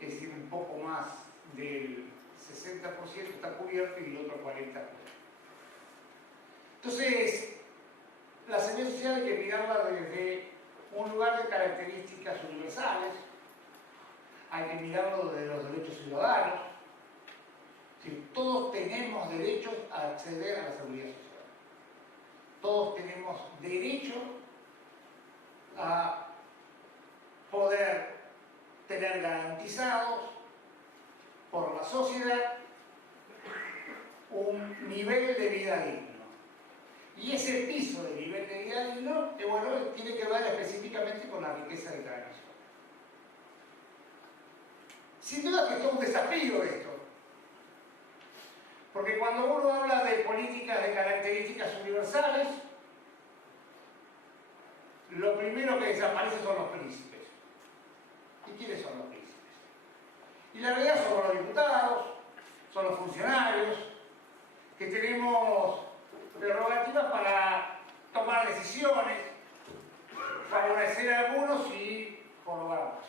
es decir, un poco más del 60% está cubierto y el otro 40%. Entonces, la seguridad social hay que mirarla desde un lugar de características universales, hay que mirarlo desde los derechos ciudadanos. Es decir, todos tenemos derecho a acceder a la seguridad social. Todos tenemos derecho a poder tener garantizados por la sociedad un nivel de vida digno. Y ese piso de nivel de vida digno, bueno, tiene que ver específicamente con la riqueza de cada nación. Sin duda que es todo un desafío esto. Porque cuando uno habla de políticas de características universales, lo primero que desaparece son los príncipes. ¿Y quiénes son los príncipes? Y la realidad son los diputados, son los funcionarios, que tenemos prerrogativas para tomar decisiones, favorecer a algunos y jorobar a otros.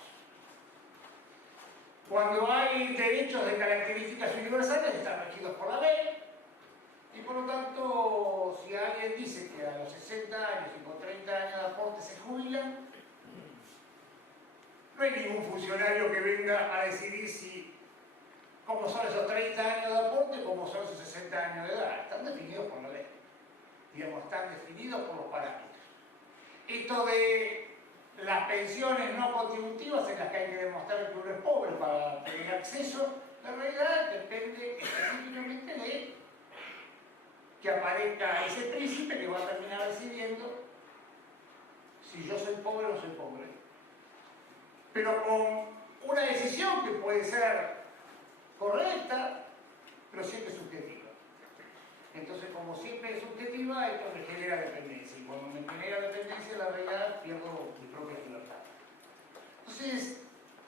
Cuando hay derechos de características universales, están regidos por la ley, y por lo tanto, si alguien dice que a los 60 años y con 30 años de aporte se jubilan, no hay ningún funcionario que venga a decidir cómo son esos 30 años de aporte, cómo son esos 60 años de edad. Están definidos por la ley. Digamos, están definidos por los parámetros. Esto de las pensiones no contributivas en las que hay que demostrar que uno es pobre para tener acceso, la realidad depende específicamente de que aparezca ese príncipe que va a terminar decidiendo si yo soy pobre o no soy pobre. Pero con una decisión que puede ser correcta, pero siempre subjetiva. Entonces, como siempre es subjetiva, esto me genera dependencia. Y cuando me genera dependencia, la realidad pierdo mi propia libertad. Entonces,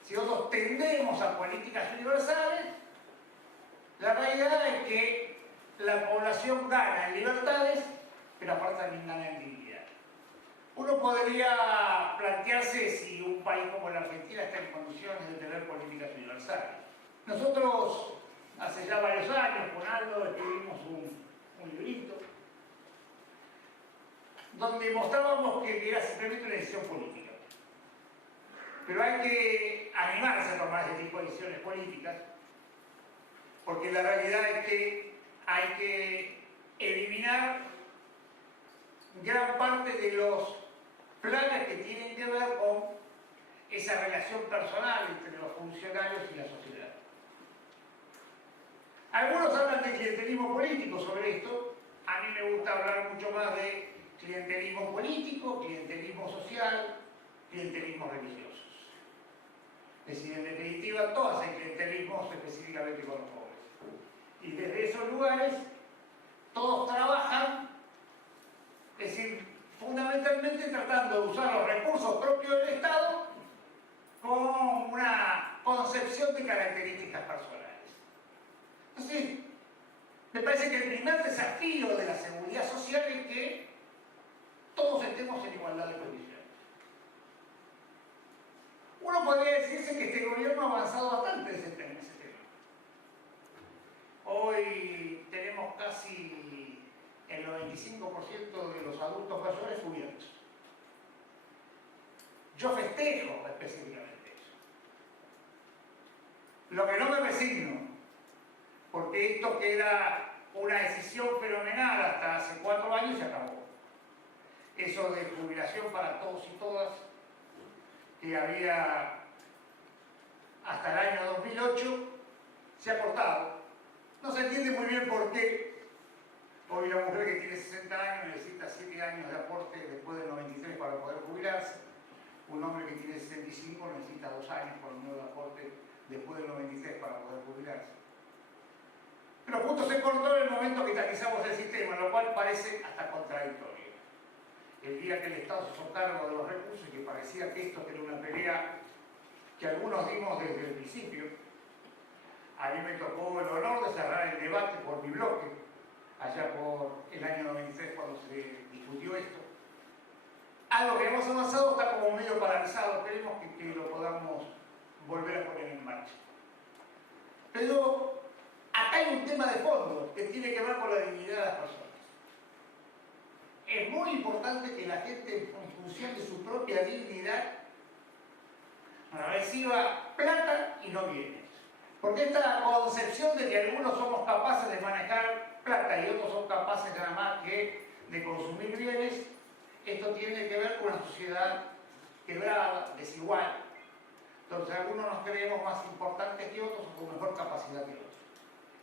si nosotros tendemos a políticas universales, la realidad es que la población gana en libertades, pero aparte también gana en dignidad. Uno podría plantearse si un país como la Argentina está en condiciones de tener políticas universales. Nosotros, hace ya varios años, con Aldo, escribimos un librito donde mostrábamos que era simplemente una decisión política. Pero hay que animarse a tomar ese tipo de decisiones políticas, porque la realidad es que hay que eliminar gran parte de los planes que tienen que ver con esa relación personal entre los funcionarios y la sociedad. Algunos hablan de clientelismo político sobre esto. A mí me gusta hablar mucho más de clientelismo político, clientelismo social, clientelismo religiosos. Es decir, en definitiva, todos hay clientelismos específicamente con los pobres. Y desde esos lugares, todos trabajan, es decir, fundamentalmente tratando de usar los recursos propios del Estado con una concepción de características personales. Entonces, me parece que el primer desafío de la seguridad social es que todos estemos en igualdad de condiciones. Uno podría decirse que este gobierno ha avanzado bastante en ese tema. Hoy tenemos casi el 95% de los adultos mayores cubiertos. Yo festejo específicamente eso. Lo que no me resigno, porque esto que era una decisión fenomenal hasta hace 4 años se acabó. Eso de jubilación para todos y todas, que había hasta el año 2008, se ha cortado. No se entiende muy bien por qué. Hoy la mujer que tiene 60 años necesita 7 años de aporte después del 93 para poder jubilarse. Un hombre que tiene 65 necesita 2 años por lo menos de aporte después del 93 para poder jubilarse. Pero justo se cortó en el momento que estatizamos el sistema, lo cual parece hasta contradictorio. El día que el Estado se hizo cargo de los recursos y que parecía que esto era una pelea que algunos dimos desde el principio, a mí me tocó el honor de cerrar el debate por mi bloque, allá por el año 93 cuando se discutió esto. Algo que hemos avanzado está como medio paralizado, esperemos que lo podamos volver a poner en marcha. Pero acá hay un tema de fondo que tiene que ver con la dignidad de las personas. Es muy importante que la gente, en función de su propia dignidad, reciba plata y no bienes. Porque esta concepción de que algunos somos capaces de manejar plata y otros son capaces nada más que de consumir bienes, esto tiene que ver con una sociedad quebrada, desigual. Entonces algunos nos creemos más importantes que otros o con mejor capacidad que otros.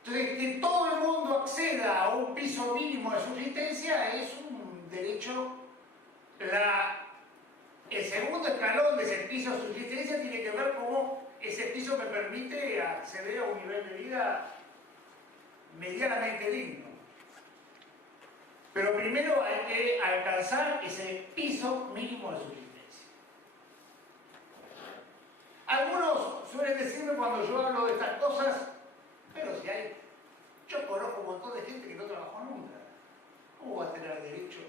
Entonces, que todo el mundo acceda a un piso mínimo de subsistencia es un derecho. El segundo escalón de ese piso de subsistencia tiene que ver cómo ese piso me permite acceder a un nivel de vida medianamente digno. Pero primero hay que alcanzar ese piso mínimo de subsistencia. Algunos suelen decirme cuando yo hablo de estas cosas, pero si hay, yo conozco un montón de gente que no trabajó nunca. ¿Cómo va a tener derecho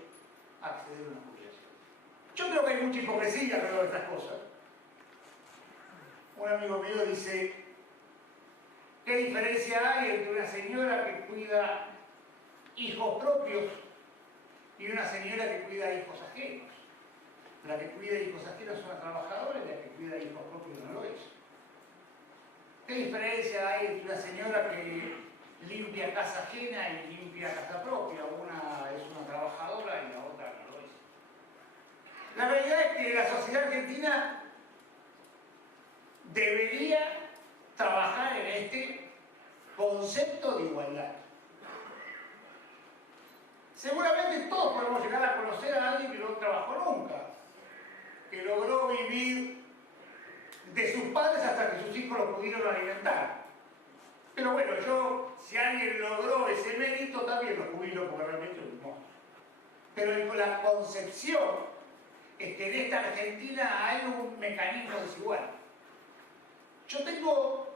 a acceder a una jubilación? Yo creo que hay mucha hipocresía alrededor de estas cosas. Un amigo mío dice, ¿qué diferencia hay entre una señora que cuida hijos propios y una señora que cuida hijos ajenos? La que cuida hijos ajenos es una trabajadora y la que cuida hijos propios no lo es. ¿Qué diferencia hay entre una señora que limpia casa ajena y limpia casa propia? Una es una trabajadora y la otra no lo es. La realidad es que la sociedad argentina debería trabajar en este concepto de igualdad. Seguramente todos podemos llegar a conocer a alguien que no trabajó nunca, que logró vivir de sus padres hasta que sus hijos lo pudieron alimentar. Pero bueno, si alguien logró ese mérito, también lo jubilo porque realmente es un monstruo. Pero la concepción es que en esta Argentina hay un mecanismo desigual. Yo tengo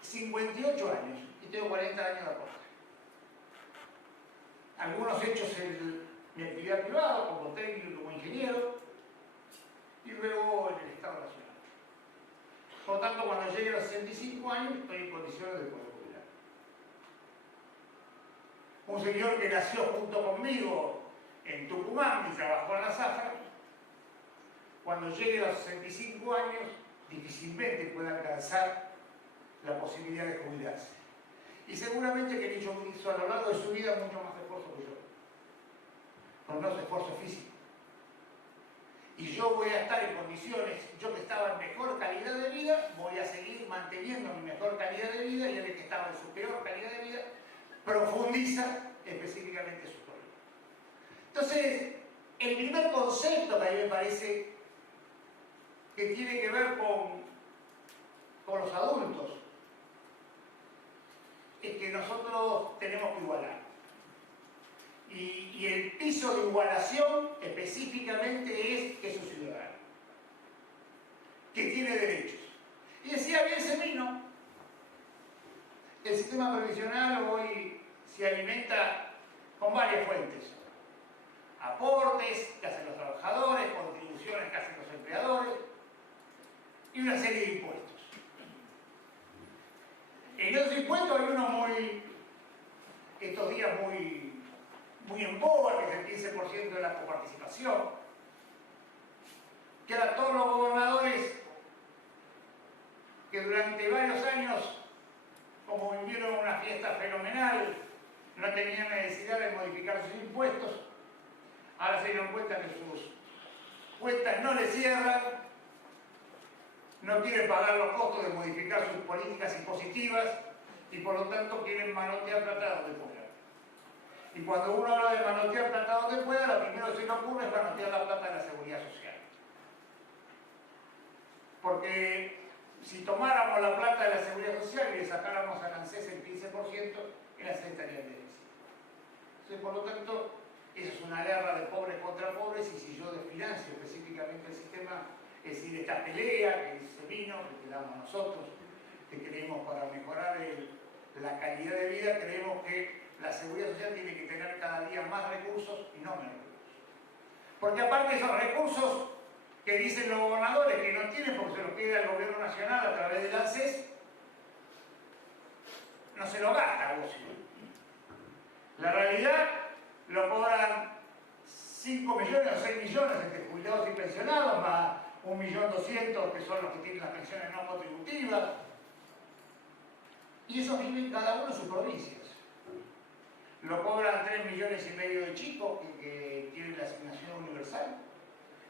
58 años y tengo 40 años de aporte. Algunos hechos en mi actividad privada, como técnico, como ingeniero, y luego en el Estado Nacional. Por lo tanto, cuando llegue a los 65 años, estoy en condiciones de poder jubilar. Un señor que nació junto conmigo en Tucumán y trabajó en la zafra, cuando llegue a los 65 años, difícilmente puede alcanzar la posibilidad de jubilarse. Y seguramente que Nicho hizo a lo largo de su vida mucho más esfuerzo que yo, con menos esfuerzo físico. y yo voy a estar en condiciones, yo que estaba en mejor calidad de vida, voy a seguir manteniendo mi mejor calidad de vida, y el que estaba en su peor calidad de vida profundiza específicamente sus problemas. Entonces, el primer concepto que a mí me parece que tiene que ver con los adultos es que nosotros tenemos que igualar. Y el piso de igualación específicamente es que es un ciudadano, que tiene derechos. Y decía bien Semino, el sistema previsional hoy se alimenta con varias fuentes. Aportes que hacen los trabajadores, contribuciones que hacen los empleadores y una serie de impuestos. En esos impuestos hay uno estos días muy en boga, que es el 15% de la coparticipación, que ahora todos los gobernadores que durante varios años, como vivieron una fiesta fenomenal, no tenían necesidad de modificar sus impuestos, ahora se dieron cuenta que sus cuentas no les cierran, no quieren pagar los costos de modificar sus políticas impositivas y por lo tanto quieren manotear plata donde puedan. Y cuando uno habla de manotear plata donde pueda, lo primero que se le ocurre es manotear la plata de la seguridad social. Porque si tomáramos la plata de la seguridad social y le sacáramos al ANSES el 15%, el ANSES estaría en déficit. Entonces, por lo tanto, eso es una guerra de pobres contra pobres, y si yo desfinancio específicamente el sistema, es decir, esta pelea que se vino, que damos nosotros, que creemos para mejorar la calidad de vida, creemos que la seguridad social tiene que tener cada día más recursos y no menos recursos. Porque aparte esos recursos que dicen los gobernadores que no tienen porque se los pide al gobierno nacional a través del ANSES, no se lo gasta vos. La realidad lo cobran 5 millones o 6 millones entre jubilados y pensionados, más 1.200.000 que son los que tienen las pensiones no contributivas. Y esos viven cada uno en sus provincias. Lo cobran 3,5 millones de chicos que tienen la asignación universal.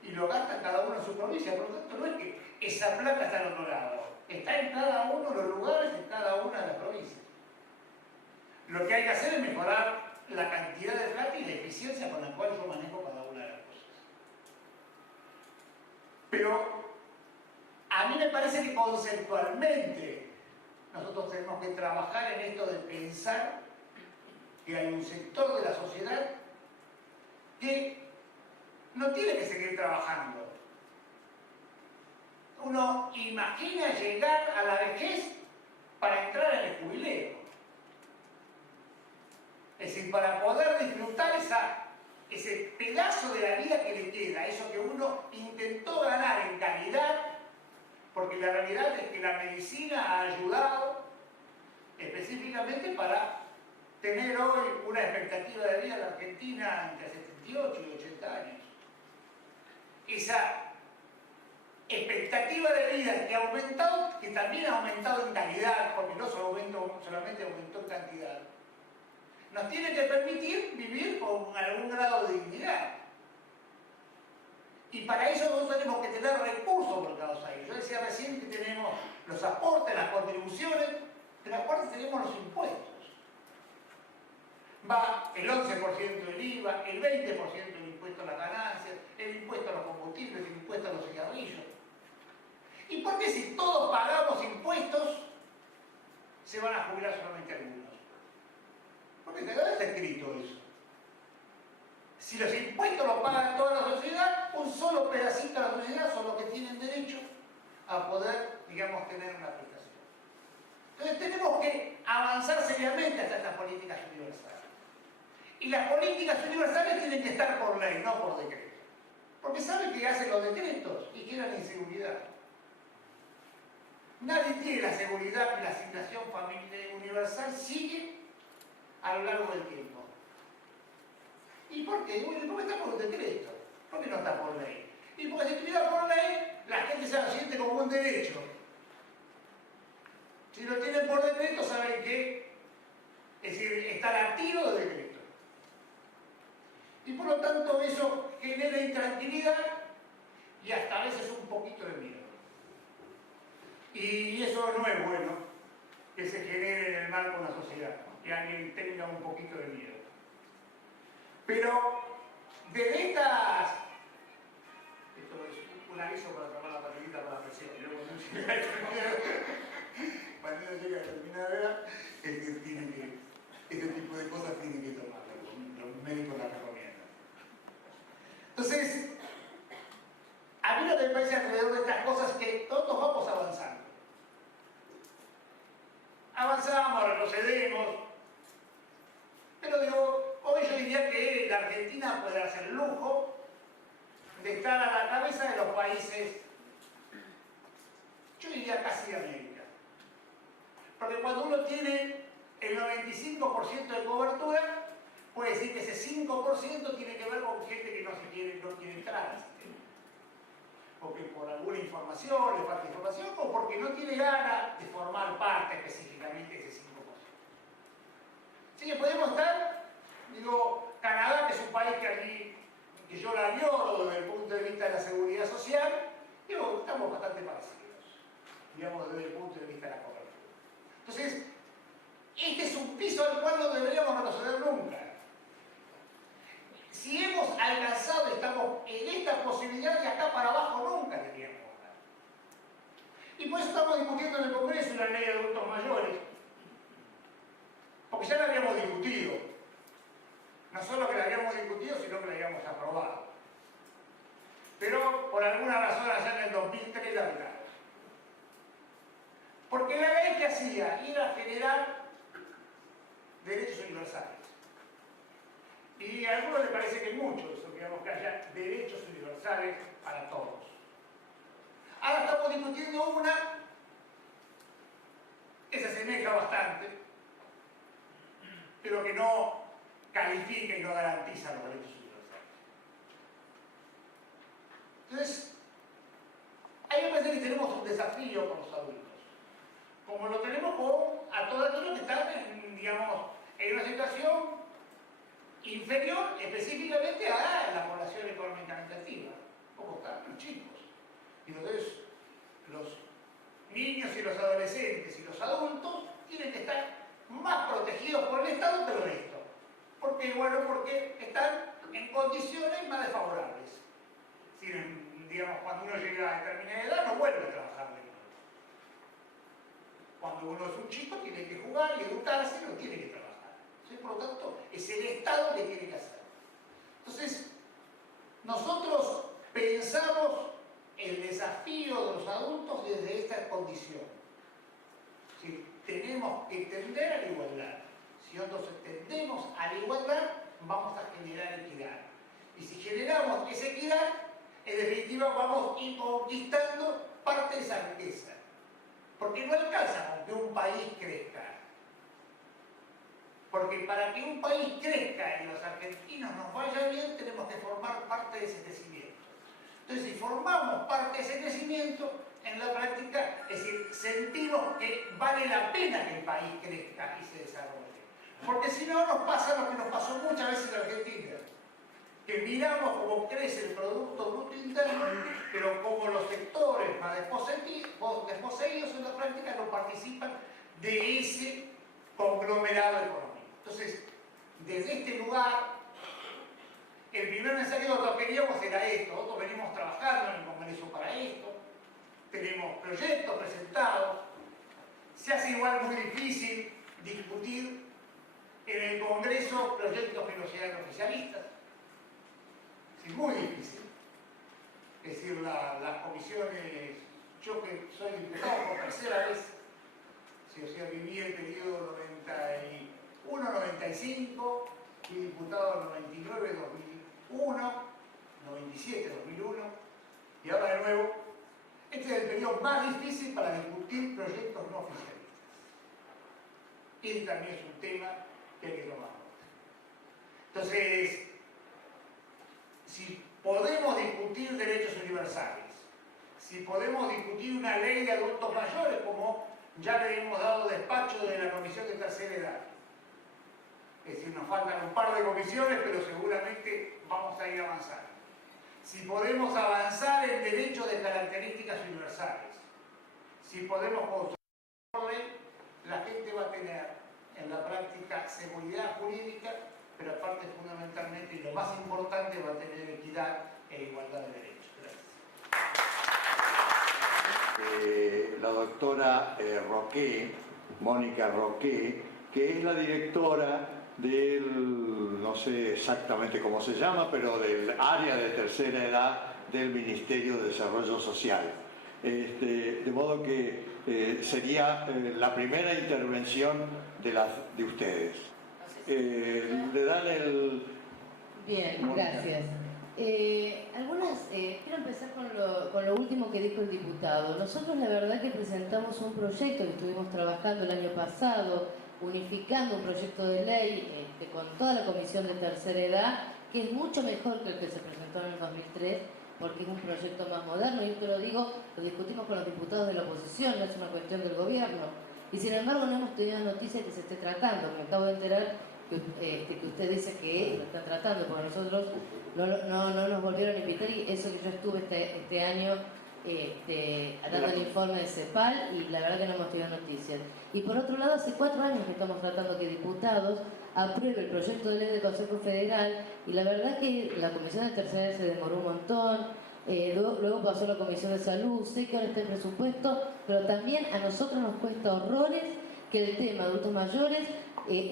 Y lo gastan cada uno en su provincia. Por lo tanto, no es que esa plata está en otro lado. Está en cada uno de los lugares, en cada una de las provincias. Lo que hay que hacer es mejorar la cantidad de plata y la eficiencia con la cual yo manejo cada una de las cosas. Pero a mí me parece que conceptualmente nosotros tenemos que trabajar en esto de pensar que hay un sector de la sociedad que no tiene que seguir trabajando. Uno imagina llegar a la vejez para entrar en el jubileo. Es decir, para poder disfrutar ese pedazo de la vida que le queda, eso que uno intentó ganar en calidad, porque la realidad es que la medicina ha ayudado específicamente para tener hoy una expectativa de vida en la Argentina entre 78 y 80 años. Esa expectativa de vida que ha aumentado, que también ha aumentado en calidad, porque no solamente aumentó en cantidad, nos tiene que permitir vivir con algún grado de dignidad. Y para eso nosotros tenemos que tener recursos volcados ahí. Yo decía recién que tenemos los aportes, las contribuciones, pero aparte tenemos los impuestos. Va el 11% del IVA, el 20% del impuesto a las ganancias, el impuesto a los combustibles, el impuesto a los cigarrillos. ¿Y por qué si todos pagamos impuestos, se van a jubilar solamente algunos? Porque ¿dónde está escrito eso? Si los impuestos los paga toda la sociedad, un solo pedacito de la sociedad son los que tienen derecho a poder, digamos, tener una prestación. Entonces tenemos que avanzar seriamente hasta estas políticas universales. Y las políticas universales tienen que estar por ley, no por decreto. Porque saben que hacen los decretos y generan inseguridad. Nadie tiene la seguridad que la asignación familiar universal sigue a lo largo del tiempo. ¿Y por qué? Bueno, porque está por decreto. ¿Por qué no está por ley? Y porque si estuviera por ley, la gente se la siente como un derecho. Si lo tienen por decreto, saben que, es decir, están activos de decreto. Y por lo tanto eso genera intranquilidad y hasta a veces un poquito de miedo. Y eso no es bueno, que se genere en el marco de una sociedad, que alguien tenga un poquito de miedo. Pero de estas... Esto es un aviso para tomar la patillita para la presión. Yo cuando uno llega a determinada edad, este tipo de cosas tienen que tomarlas. Los médicos las recomiendan. Entonces, a mí lo que me parece alrededor de estas cosas es que todos vamos avanzando. Avanzamos, retrocedemos. Pero digo, hoy yo diría que la Argentina puede hacer el lujo de estar a la cabeza de los países, yo diría casi de América. Porque cuando uno tiene el 95% de cobertura, puede decir que ese 5% tiene que ver con gente que no quiere entrar al sistema. Porque por alguna información, le falta información, o porque no tiene ganas de formar parte específicamente de ese 5%. Así que podemos estar, digo, Canadá, que es un país que yo la añoro desde el punto de vista de la seguridad social, digo, estamos bastante parecidos, digamos, desde el punto de vista de la cobertura. Entonces, este es un piso al cual no deberíamos retroceder nunca. Si hemos alcanzado, estamos en esta posibilidad, de acá para abajo nunca deberíamos bajar. Y por eso estamos discutiendo en el Congreso la ley de adultos mayores, porque ya la habíamos discutido. No solo que la habíamos discutido, sino que la habíamos aprobado. Pero por alguna razón allá en el 2003 la vetaron. Porque la ley que hacía era generar derechos universales. Y a algunos les parece que es mucho eso, digamos, que haya derechos universales para todos. Ahora estamos discutiendo una que se asemeja bastante, pero que no califica y no garantiza los derechos universales. Entonces, ahí me parece que tenemos un desafío con los adultos, como lo tenemos a todos aquellos que están en una situación inferior específicamente a la población económicamente activa, como están los chicos. Y entonces, los niños y los adolescentes y los adultos tienen que estar más protegidos por el Estado que el resto. ¿Por qué? Bueno, porque están en condiciones más desfavorables. Si, digamos, cuando uno llega a determinada edad no vuelve a trabajar de nuevo. Cuando uno es un chico tiene que jugar y educarse, no tiene que trabajar. Entonces, por lo tanto, es el Estado que tiene que hacer. Entonces, nosotros pensamos el desafío de los adultos desde esta condición. Si tenemos que tender a la igualdad. Si nosotros tendemos a la igualdad, vamos a generar equidad. Y si generamos esa equidad, en definitiva vamos a ir conquistando parte de esa riqueza. Porque no alcanza con que un país crezca. Porque para que un país crezca y los argentinos nos vaya bien, tenemos que formar parte de ese crecimiento. Entonces, si formamos parte de ese crecimiento, en la práctica, es decir, sentimos que vale la pena que el país crezca y se desarrolle. Porque si no, nos pasa lo que nos pasó muchas veces en Argentina, que miramos cómo crece el Producto Bruto Interno, pero como los sectores más desposeídos en la práctica no participan de ese conglomerado económico. Entonces, desde este lugar, el primer mensaje que nosotros queríamos era esto. Nosotros venimos trabajando en el Congreso para esto, tenemos proyectos presentados, se hace igual muy difícil discutir en el Congreso proyectos que no sean oficialistas. Es muy difícil. Es decir, las comisiones, yo que soy diputado por tercera vez, o sea, viví el periodo 91-95, fui diputado 99-2001, 97-2001, y ahora de nuevo. Este es el periodo más difícil para discutir proyectos no oficialistas. Este también es un tema que hay que tomar. Entonces, si podemos discutir derechos universales, si podemos discutir una ley de adultos mayores, como ya le hemos dado despacho de la Comisión de Tercera Edad, es decir, nos faltan un par de comisiones, pero seguramente vamos a ir avanzando. si podemos avanzar en derechos de características universales, si podemos construir por ley, la gente va a tener en la práctica seguridad jurídica, pero aparte fundamentalmente, y lo más importante, va a tener equidad e igualdad de derechos. Gracias. La doctora Roqué, Mónica Roqué, que es la directora del, no sé exactamente cómo se llama, pero del área de tercera edad del Ministerio de Desarrollo Social. De modo que sería la primera intervención de ustedes. Le dan el... Bien, gracias. Quiero empezar con lo último que dijo el diputado. Nosotros la verdad que presentamos un proyecto que estuvimos trabajando el año pasado, unificando un proyecto de ley con toda la Comisión de Tercera Edad, que es mucho mejor que el que se presentó en el 2003, porque es un proyecto más moderno, y esto lo digo, lo discutimos con los diputados de la oposición, no es una cuestión del gobierno, y sin embargo no hemos tenido noticia de que se esté tratando. Me acabo de enterar que usted dice que lo están tratando, porque nosotros no nos volvieron a invitar, y eso que yo estuve este año dando el informe de CEPAL, y la verdad que no hemos tenido noticias. Y por otro lado, hace 4 años que estamos tratando que diputados aprueben el proyecto de ley del Consejo Federal, y la verdad que la Comisión de Tercera Edad se demoró un montón. Luego pasó a la Comisión de Salud, sé que ahora está el presupuesto, pero también a nosotros nos cuesta horrores que el tema de adultos mayores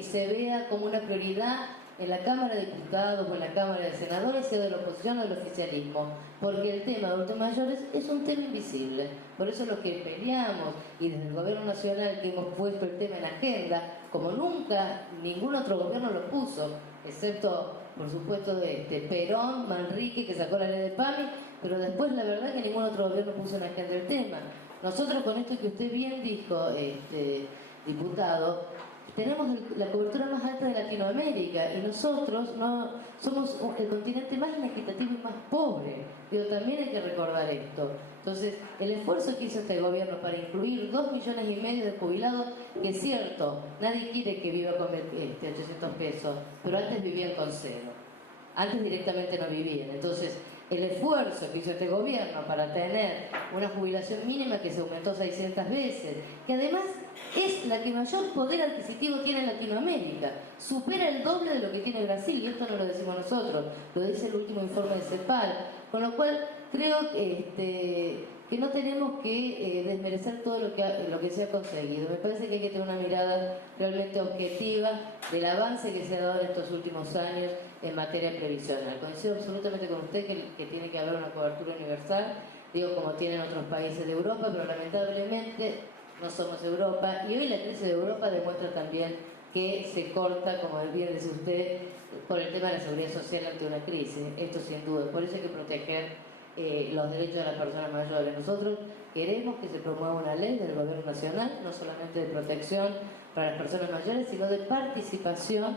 se vea como una prioridad en la Cámara de Diputados o en la Cámara de Senadores, sea de la oposición o del oficialismo, porque el tema de adultos mayores es un tema invisible. Por eso lo que peleamos, y desde el gobierno nacional que hemos puesto el tema en agenda, como nunca ningún otro gobierno lo puso, excepto por supuesto de Perón, Manrique, que sacó la ley de PAMI, pero después la verdad que ningún otro gobierno puso en agenda el tema. Nosotros, con esto que usted bien dijo, diputado, tenemos la cobertura más alta de Latinoamérica, y nosotros no somos el continente más inequitativo y más pobre. Pero también hay que recordar esto. Entonces, el esfuerzo que hizo este gobierno para incluir 2,5 millones de jubilados, que es cierto, nadie quiere que viva con 800 pesos, pero antes vivían con 0. Antes directamente no vivían. Entonces, el esfuerzo que hizo este gobierno para tener una jubilación mínima que se aumentó 600 veces, que además es la que mayor poder adquisitivo tiene en Latinoamérica, supera el doble de lo que tiene Brasil, y esto no lo decimos nosotros, lo dice el último informe de CEPAL, con lo cual creo que no tenemos que desmerecer todo lo que se ha conseguido. Me parece que hay que tener una mirada realmente objetiva del avance que se ha dado en estos últimos años en materia previsional. Coincido absolutamente con usted que tiene que haber una cobertura universal, digo como tienen otros países de Europa, pero lamentablemente no somos Europa, y hoy la crisis de Europa demuestra también que se corta, como bien dice usted, por el tema de la seguridad social ante una crisis. Esto sin duda, por eso hay que proteger los derechos de las personas mayores. Nosotros queremos que se promueva una ley del gobierno nacional, no solamente de protección para las personas mayores, sino de participación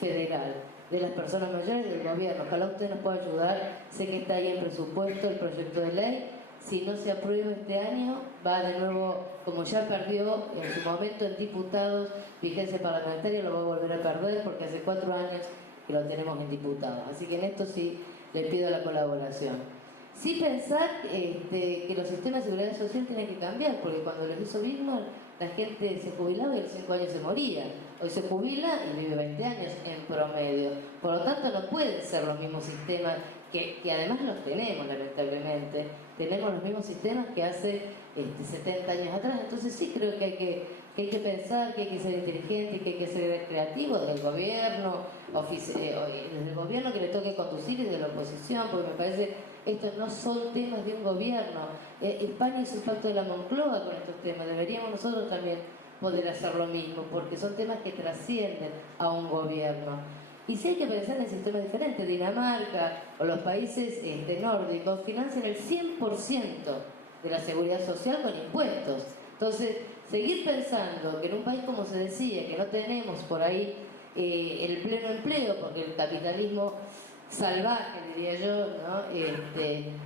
federal de las personas mayores del gobierno. Ojalá usted nos pueda ayudar. Sé que está ahí el presupuesto, el proyecto de ley. Si no se aprueba este año, va de nuevo, como ya perdió en su momento en diputados vigencia parlamentaria, lo va a volver a perder, porque hace 4 años que lo tenemos en diputados. Así que en esto sí le pido la colaboración. Sí pensar que los sistemas de seguridad social tienen que cambiar, porque cuando lo hizo Bismarck, la gente se jubilaba y a los 5 años se moría. Hoy se jubila y vive 20 años en promedio. Por lo tanto, no pueden ser los mismos sistemas, que además los tenemos, lamentablemente. Tenemos los mismos sistemas que hace 70 años atrás. Entonces sí creo que hay que pensar, que hay que ser inteligente, que hay que ser creativo desde el gobierno, desde el gobierno que le toque conducir, y de la oposición, porque me parece estos no son temas de un gobierno. España hizo el pacto de la Moncloa con estos temas. Deberíamos nosotros también poder hacer lo mismo, porque son temas que trascienden a un gobierno. Y sí hay que pensar en sistemas diferentes. Dinamarca o los países nórdicos financian el 100% de la seguridad social con impuestos. Entonces, seguir pensando que en un país, como se decía, que no tenemos por ahí el pleno empleo, porque el capitalismo salvaje, diría yo, ¿no?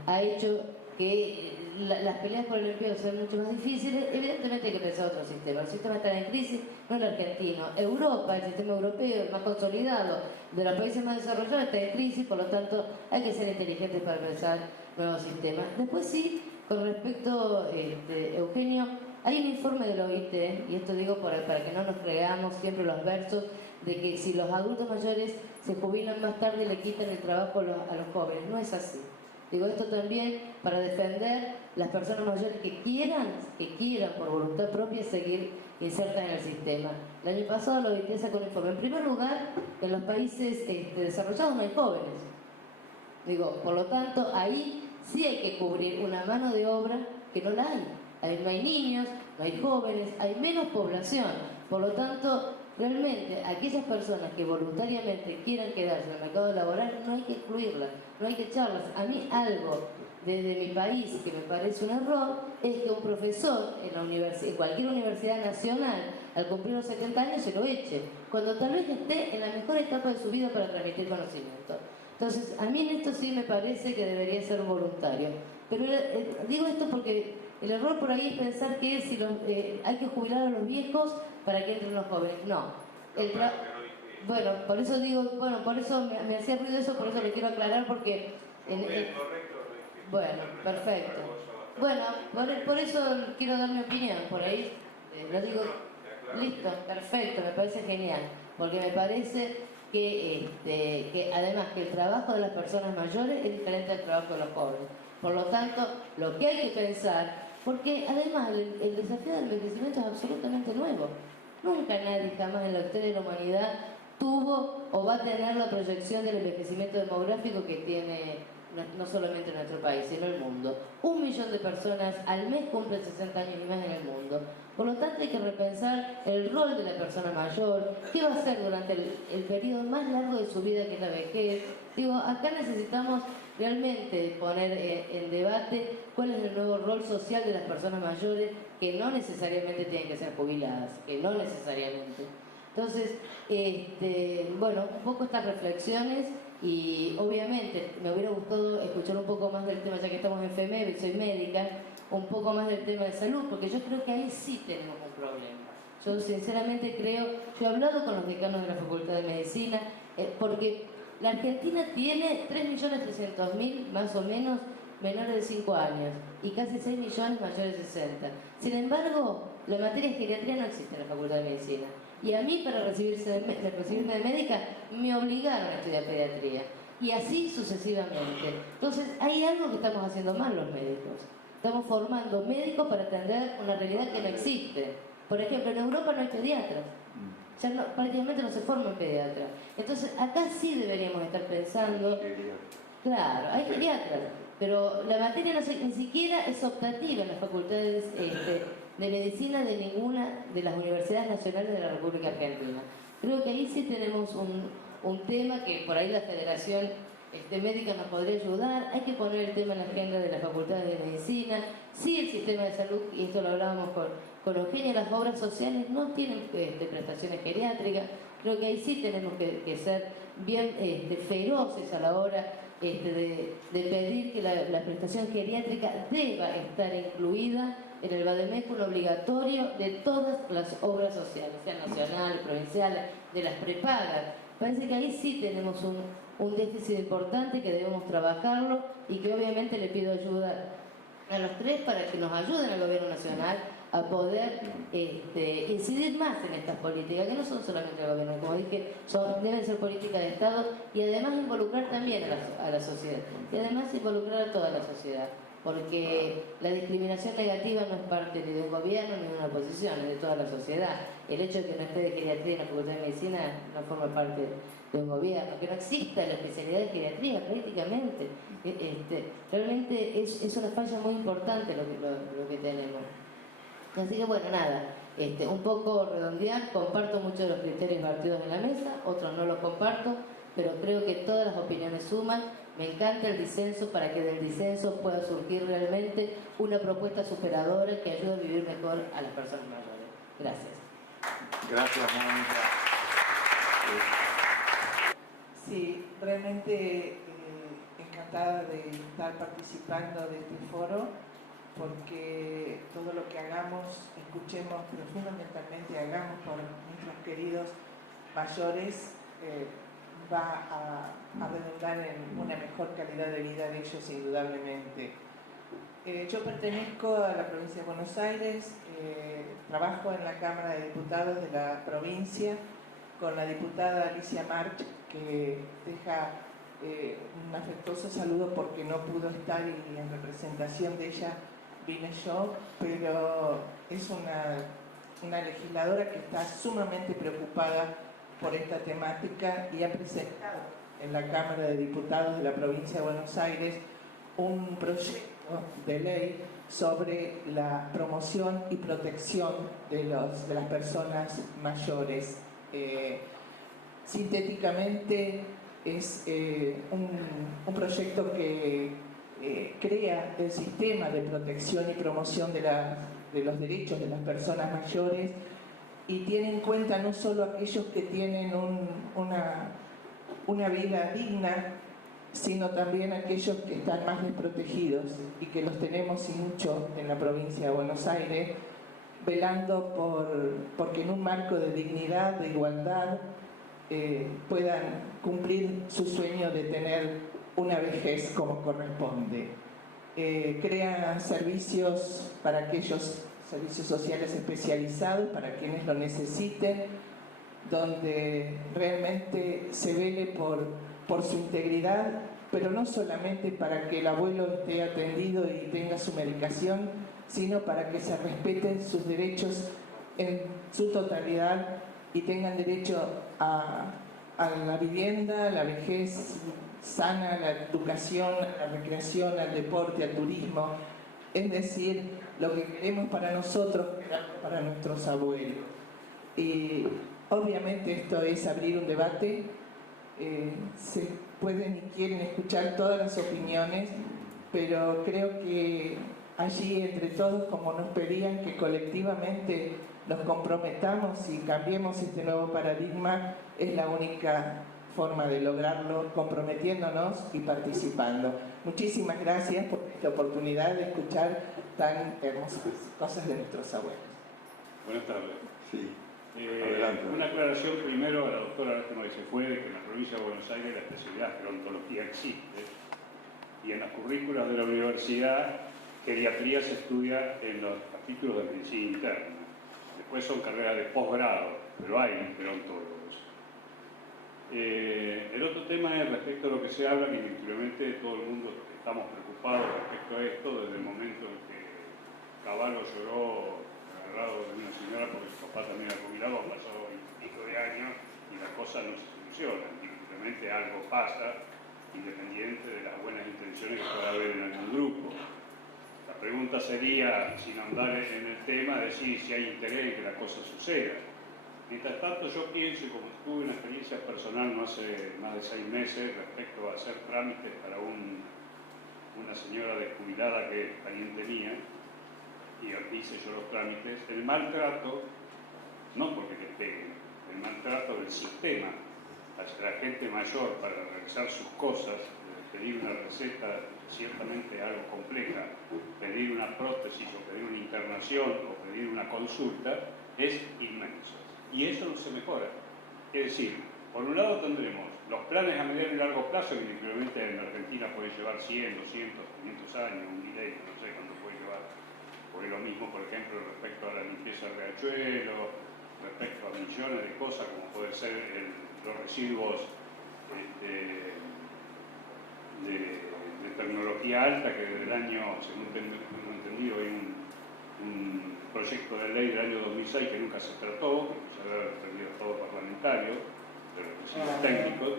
Ha hecho que las peleas por el empleo son mucho más difíciles, evidentemente hay que pensar otro sistema. El sistema está en crisis, no el argentino. Europa, el sistema europeo, el más consolidado, de los países más desarrollados, está en crisis, por lo tanto hay que ser inteligentes para pensar nuevos sistemas. Después sí, con respecto, Eugenio, hay un informe de la OIT, y esto digo para que no nos creamos siempre los versos, de que si los adultos mayores se jubilan más tarde le quitan el trabajo a los jóvenes. No es así. Digo esto también para defender las personas mayores que quieran por voluntad propia seguir insertas en el sistema. El año pasado la OIT sacó un informe. En primer lugar, en los países desarrollados no hay jóvenes. Digo, por lo tanto, ahí sí hay que cubrir una mano de obra que no la hay. Ahí no hay niños, no hay jóvenes, hay menos población. Por lo tanto, realmente, aquellas personas que voluntariamente quieran quedarse en el mercado laboral, no hay que excluirlas, no hay que echarlas. A mí algo desde mi país que me parece un error es que un profesor en cualquier universidad nacional, al cumplir los 70 años, se lo eche, cuando tal vez esté en la mejor etapa de su vida para transmitir conocimiento. Entonces, a mí en esto sí me parece que debería ser voluntario. Pero digo esto porque el error por ahí es pensar que si hay que jubilar a los viejos para que entren los jóvenes. No. Bueno, por eso digo, por eso me hacía ruido eso, por eso lo quiero aclarar porque... Bueno, perfecto. Bueno, por eso quiero dar mi opinión, por ahí lo digo... Listo, perfecto, me parece genial, porque me parece que además que el trabajo de las personas mayores es diferente al trabajo de los jóvenes. Por lo tanto, lo que hay que pensar, porque además el desafío del envejecimiento es absolutamente nuevo. Nunca nadie jamás en la historia de la humanidad tuvo o va a tener la proyección del envejecimiento demográfico que tiene no solamente nuestro país, sino el mundo. 1 millón de personas al mes cumplen 60 años y más en el mundo. Por lo tanto, hay que repensar el rol de la persona mayor, qué va a hacer durante el periodo más largo de su vida, que es la vejez. Digo, acá necesitamos realmente poner en debate cuál es el nuevo rol social de las personas mayores, que no necesariamente tienen que ser jubiladas, que no necesariamente. Entonces, bueno, un poco estas reflexiones, y obviamente me hubiera gustado escuchar un poco más del tema, ya que estamos en FEMEB y soy médica, un poco más del tema de salud, porque yo creo que ahí sí tenemos un problema. Yo sinceramente creo, yo he hablado con los decanos de la Facultad de Medicina, porque la Argentina tiene 3.300.000 más o menos menores de 5 años y casi 6 millones mayores de 60. Sin embargo, la materia de geriatría no existe en la Facultad de Medicina. Y a mí, para recibirme de médica, me obligaron a estudiar pediatría. Y así sucesivamente. Entonces, hay algo que estamos haciendo mal los médicos. Estamos formando médicos para atender una realidad que no existe. Por ejemplo, en Europa no hay pediatras. Ya prácticamente no se forman pediatras. Entonces, acá sí deberíamos estar pensando... Claro, hay pediatras, pero la materia ni siquiera es optativa en las facultades de medicina de ninguna de las universidades nacionales de la República Argentina. Creo que ahí sí tenemos un tema que por ahí la Federación Médica nos podría ayudar. Hay que poner el tema en la agenda de las facultades de medicina. Sí, el sistema de salud, y esto lo hablábamos con Eugenia, las obras sociales no tienen prestaciones geriátricas. Creo que ahí sí tenemos que ser bien feroces a la hora de pedir que la prestación geriátrica deba estar incluida en el vademecum obligatorio de todas las obras sociales, sean nacionales, provinciales, de las prepagas. Parece que ahí sí tenemos un déficit importante que debemos trabajarlo, y que obviamente le pido ayuda a los tres para que nos ayuden al gobierno nacional a poder incidir más en estas políticas, que no son solamente del gobierno, como dije, deben ser políticas de Estado, y además involucrar también a la sociedad, y además involucrar a toda la sociedad, porque la discriminación negativa no es parte ni de un gobierno ni de una oposición, es de toda la sociedad. El hecho de que no esté de geriatría en la Facultad de Medicina no forma parte de un gobierno, que no exista la especialidad de geriatría prácticamente. Realmente es una falla muy importante lo que tenemos. Así que bueno, nada, un poco redondear, comparto muchos de los criterios vertidos en la mesa, otros no los comparto, pero creo que todas las opiniones suman. Me encanta el disenso, para que del disenso pueda surgir realmente una propuesta superadora que ayude a vivir mejor a las personas mayores. Gracias. Gracias, Mónica. Sí, realmente encantada de estar participando de este foro, porque todo lo que hagamos, escuchemos, pero fundamentalmente hagamos por nuestros queridos mayores, va a redundar en una mejor calidad de vida de ellos indudablemente. Yo pertenezco a la provincia de Buenos Aires, trabajo en la Cámara de Diputados de la provincia con la diputada Alicia March, que deja un afectuoso saludo porque no pudo estar y en representación de ella vine yo, pero es una legisladora que está sumamente preocupada por esta temática y ha presentado en la Cámara de Diputados de la provincia de Buenos Aires un proyecto de ley sobre la promoción y protección de las personas mayores. Sintéticamente es un proyecto que crea el sistema de protección y promoción de los derechos de las personas mayores y tiene en cuenta no solo aquellos que tienen una vida digna, sino también aquellos que están más desprotegidos y que los tenemos y mucho en la provincia de Buenos Aires, velando porque en un marco de dignidad, de igualdad, puedan cumplir su sueño de tener una vejez como corresponde. Crea servicios para aquellos servicios sociales especializados, para quienes lo necesiten, donde realmente se vele por su integridad, pero no solamente para que el abuelo esté atendido y tenga su medicación, sino para que se respeten sus derechos en su totalidad y tengan derecho a la vivienda, a la vejez sana, a la educación, a la recreación, al deporte, al turismo. Es decir, lo que queremos para nosotros, para nuestros abuelos. Y obviamente esto es abrir un debate. Se pueden y quieren escuchar todas las opiniones, pero creo que allí entre todos, como nos pedían, que colectivamente nos comprometamos y cambiemos este nuevo paradigma, es la única forma de lograrlo, comprometiéndonos y participando. Muchísimas gracias por esta oportunidad de escuchar tan hermosas cosas de nuestros abuelos. Buenas tardes. Sí. Adelante. Una aclaración primero a la doctora Lástima que se fue, de que en la provincia de Buenos Aires la especialidad de gerontología existe y en las currículas de la universidad geriatría se estudia en los capítulos de medicina interna. Después son carreras de posgrado, pero hay gerontólogos. El otro tema es respecto a lo que se habla, que indiscutiblemente todo el mundo estamos preocupados respecto a esto desde el momento en que Cavallo lloró agarrado de una señora porque su papá también era jubilado, pasó 20 y pico de años y las cosas no se solucionan. Indiscutiblemente algo pasa, independiente de las buenas intenciones que pueda haber en algún grupo. La pregunta sería, sin andar en el tema, decir si hay interés en que la cosa suceda. Mientras tanto, yo pienso, y como tuve una experiencia personal no hace más de 6 meses respecto a hacer trámites para una señora desjubilada que alguien tenía, y hice yo los trámites, el maltrato, no porque te peguen, el maltrato del sistema hacia la gente mayor para realizar sus cosas, pedir una receta ciertamente algo compleja, pedir una prótesis o pedir una internación o pedir una consulta, es inmenso. Y eso no se mejora. Es decir, por un lado tendremos los planes a mediano y largo plazo, que inclusive en Argentina puede llevar 100, 200, 500 años, un delay, no sé cuánto puede llevar. Porque lo mismo, por ejemplo, respecto a la limpieza del riachuelo, respecto a millones de cosas, como puede ser los residuos de tecnología alta, que desde el año, según tengo entendido, hay un proyecto de ley del año 2006 que nunca se trató, que se había defendido todo parlamentario, de los residuos técnicos.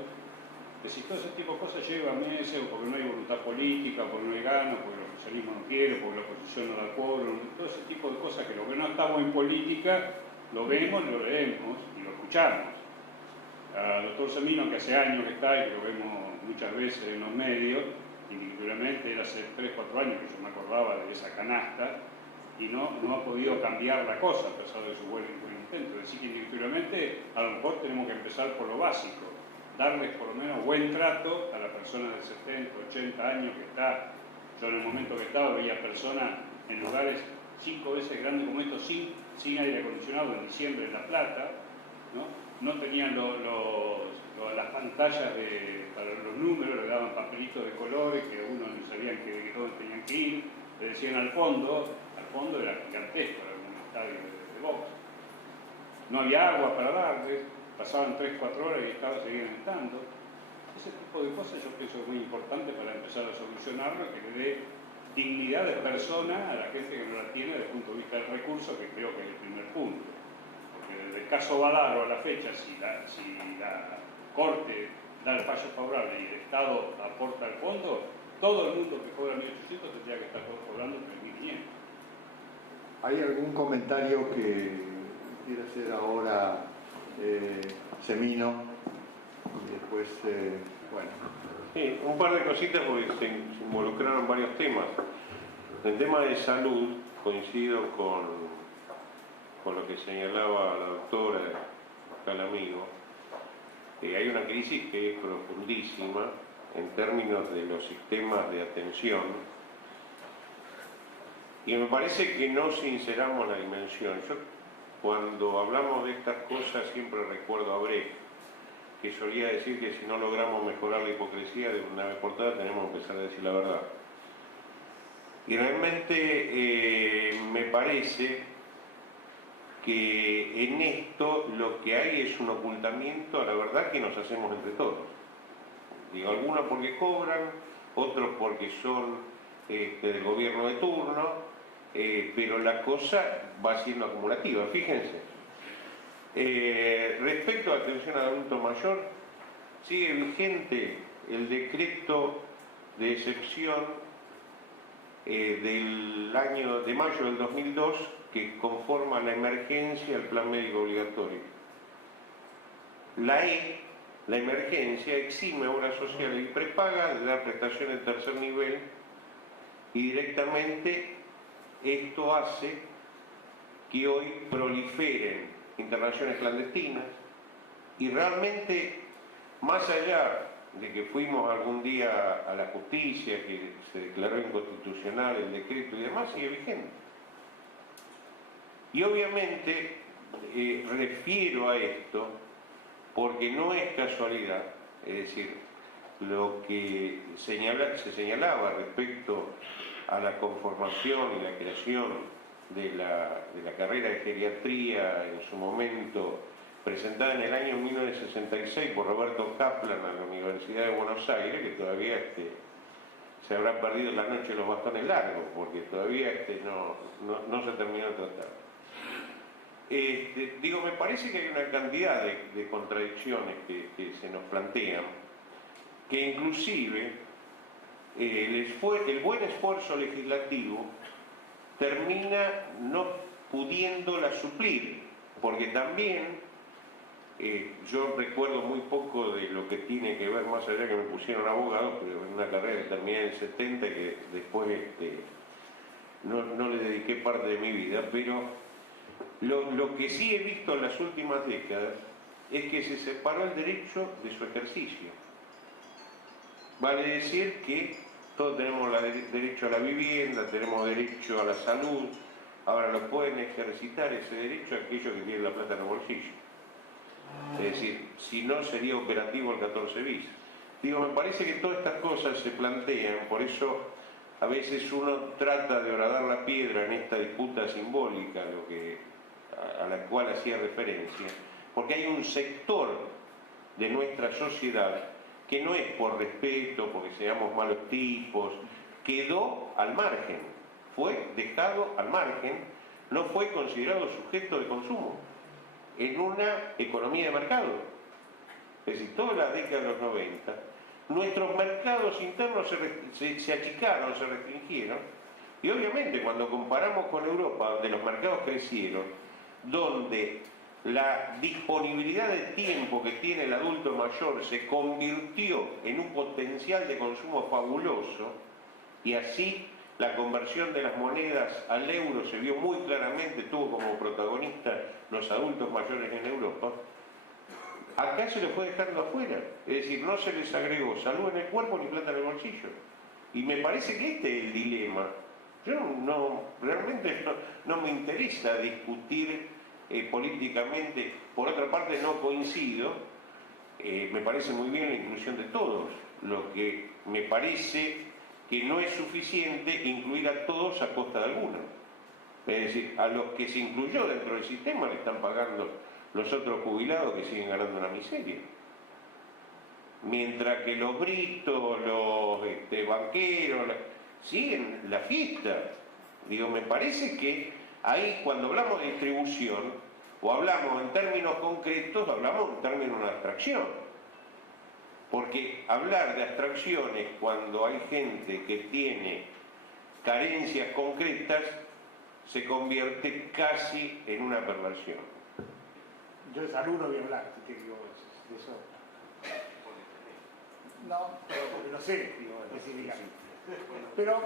Es decir, todo ese tipo de cosas lleva meses, o porque no hay voluntad política, o porque no hay ganas, porque el oficialismo no quiere, porque la oposición no da quórum, todo ese tipo de cosas que los que no estamos en política lo vemos, lo leemos y lo escuchamos. Al doctor Semino, que hace años que está y que lo vemos muchas veces en los medios, indiscutiblemente era hace 3 o 4 años que yo me acordaba de esa canasta y no ha podido cambiar la cosa a pesar de su buen intento. Es decir, que indiscutiblemente a lo mejor tenemos que empezar por lo básico, darles por lo menos buen trato a la persona de 70, 80 años que está. Yo en el momento que estaba veía personas en lugares 5 veces grandes como estos, sin aire acondicionado en diciembre en La Plata, no tenían las pantallas para los números, le daban papelitos de colores que algunos no sabían que dónde tenían que ir, le decían al fondo era gigantesco, era como un estadio de box. No había agua para darles, pasaban 3-4 horas y seguían estando. Ese tipo de cosas yo pienso que es muy importante para empezar a solucionarlo, que le dé dignidad de persona a la gente que no la tiene desde el punto de vista del recurso, que creo que es el primer punto. Porque desde el caso Badaro a la fecha, si la Corte da el fallo favorable y el Estado aporta el fondo, todo el mundo que cobra 1.800 tendría que estar cobrando 3.500. ¿Hay algún comentario que quiera hacer ahora Semino? Y después, bueno. Sí, un par de cositas porque se involucraron varios temas. En el tema de salud, coincido con lo que señalaba la doctora, acá el amigo, que hay una crisis que es profundísima en términos de los sistemas de atención, y me parece que no sinceramos la dimensión. Yo, cuando hablamos de estas cosas, siempre recuerdo a Brecht, que solía decir que si no logramos mejorar la hipocresía de una vez por todas, tenemos que empezar a decir la verdad. Y realmente me parece que en esto lo que hay es un ocultamiento a la verdad que nos hacemos entre todos. Digo, algunos porque cobran, otros porque son del gobierno de turno, pero la cosa va siendo acumulativa, fíjense. Respecto a la atención al adulto mayor, sigue vigente el decreto de excepción de mayo del 2002 que conforma la emergencia al plan médico obligatorio. La emergencia, exime a obras sociales y prepaga de dar prestaciones de tercer nivel, y directamente esto hace que hoy proliferen internaciones clandestinas, y realmente, más allá de que fuimos algún día a la justicia, que se declaró inconstitucional el decreto y demás, sigue vigente. Y obviamente refiero a esto porque no es casualidad, es decir, lo que se señalaba respecto a la conformación y la creación de la carrera de geriatría en su momento, presentada en el año 1966 por Roberto Kaplan a la Universidad de Buenos Aires, que todavía se habrá perdido la noche de los bastones largos, porque todavía no se terminó de tratar. Me parece que hay una cantidad de contradicciones que se nos plantean, que inclusive el buen esfuerzo legislativo termina no pudiéndola suplir, porque también yo recuerdo muy poco de lo que tiene que ver, más allá que me pusieron abogado, pero en una carrera que terminé en el 70 que después no le dediqué parte de mi vida, pero lo que sí he visto en las últimas décadas es que se separó el derecho de su ejercicio. Vale decir que todos tenemos derecho a la vivienda, tenemos derecho a la salud, ahora lo pueden ejercitar ese derecho aquellos que tienen la plata en el bolsillo. Es decir, si no sería operativo el 14 bis. Me parece que todas estas cosas se plantean, por eso a veces uno trata de horadar la piedra en esta disputa simbólica a la cual hacía referencia, porque hay un sector de nuestra sociedad que no es por respeto, porque seamos malos tipos, quedó al margen, fue dejado al margen, no fue considerado sujeto de consumo en una economía de mercado. Es decir, toda la década de los 90, nuestros mercados internos se achicaron, se restringieron, y obviamente cuando comparamos con Europa, donde los mercados crecieron, donde la disponibilidad de tiempo que tiene el adulto mayor se convirtió en un potencial de consumo fabuloso, y así la conversión de las monedas al euro se vio muy claramente, tuvo como protagonista los adultos mayores en Europa. Acá se les fue dejando afuera, es decir, no se les agregó salud en el cuerpo ni plata en el bolsillo. Y me parece que este es el dilema Yo realmente no me interesa discutir políticamente. Por otra parte, no coincido. Me parece muy bien la inclusión de todos. Lo que me parece que no es suficiente incluir a todos a costa de algunos. Es decir, a los que se incluyó dentro del sistema le están pagando los otros jubilados que siguen ganando una miseria. Mientras que los britos, los banqueros, siguen la fiesta. Digo, me parece que ahí cuando hablamos de distribución o hablamos en términos concretos, hablamos en términos de abstracción. Porque hablar de abstracciones cuando hay gente que tiene carencias concretas se convierte casi en una perversión. Yo de salud no voy a hablar, si te digo de eso. No, pero porque no sé, digo, específicamente. Pero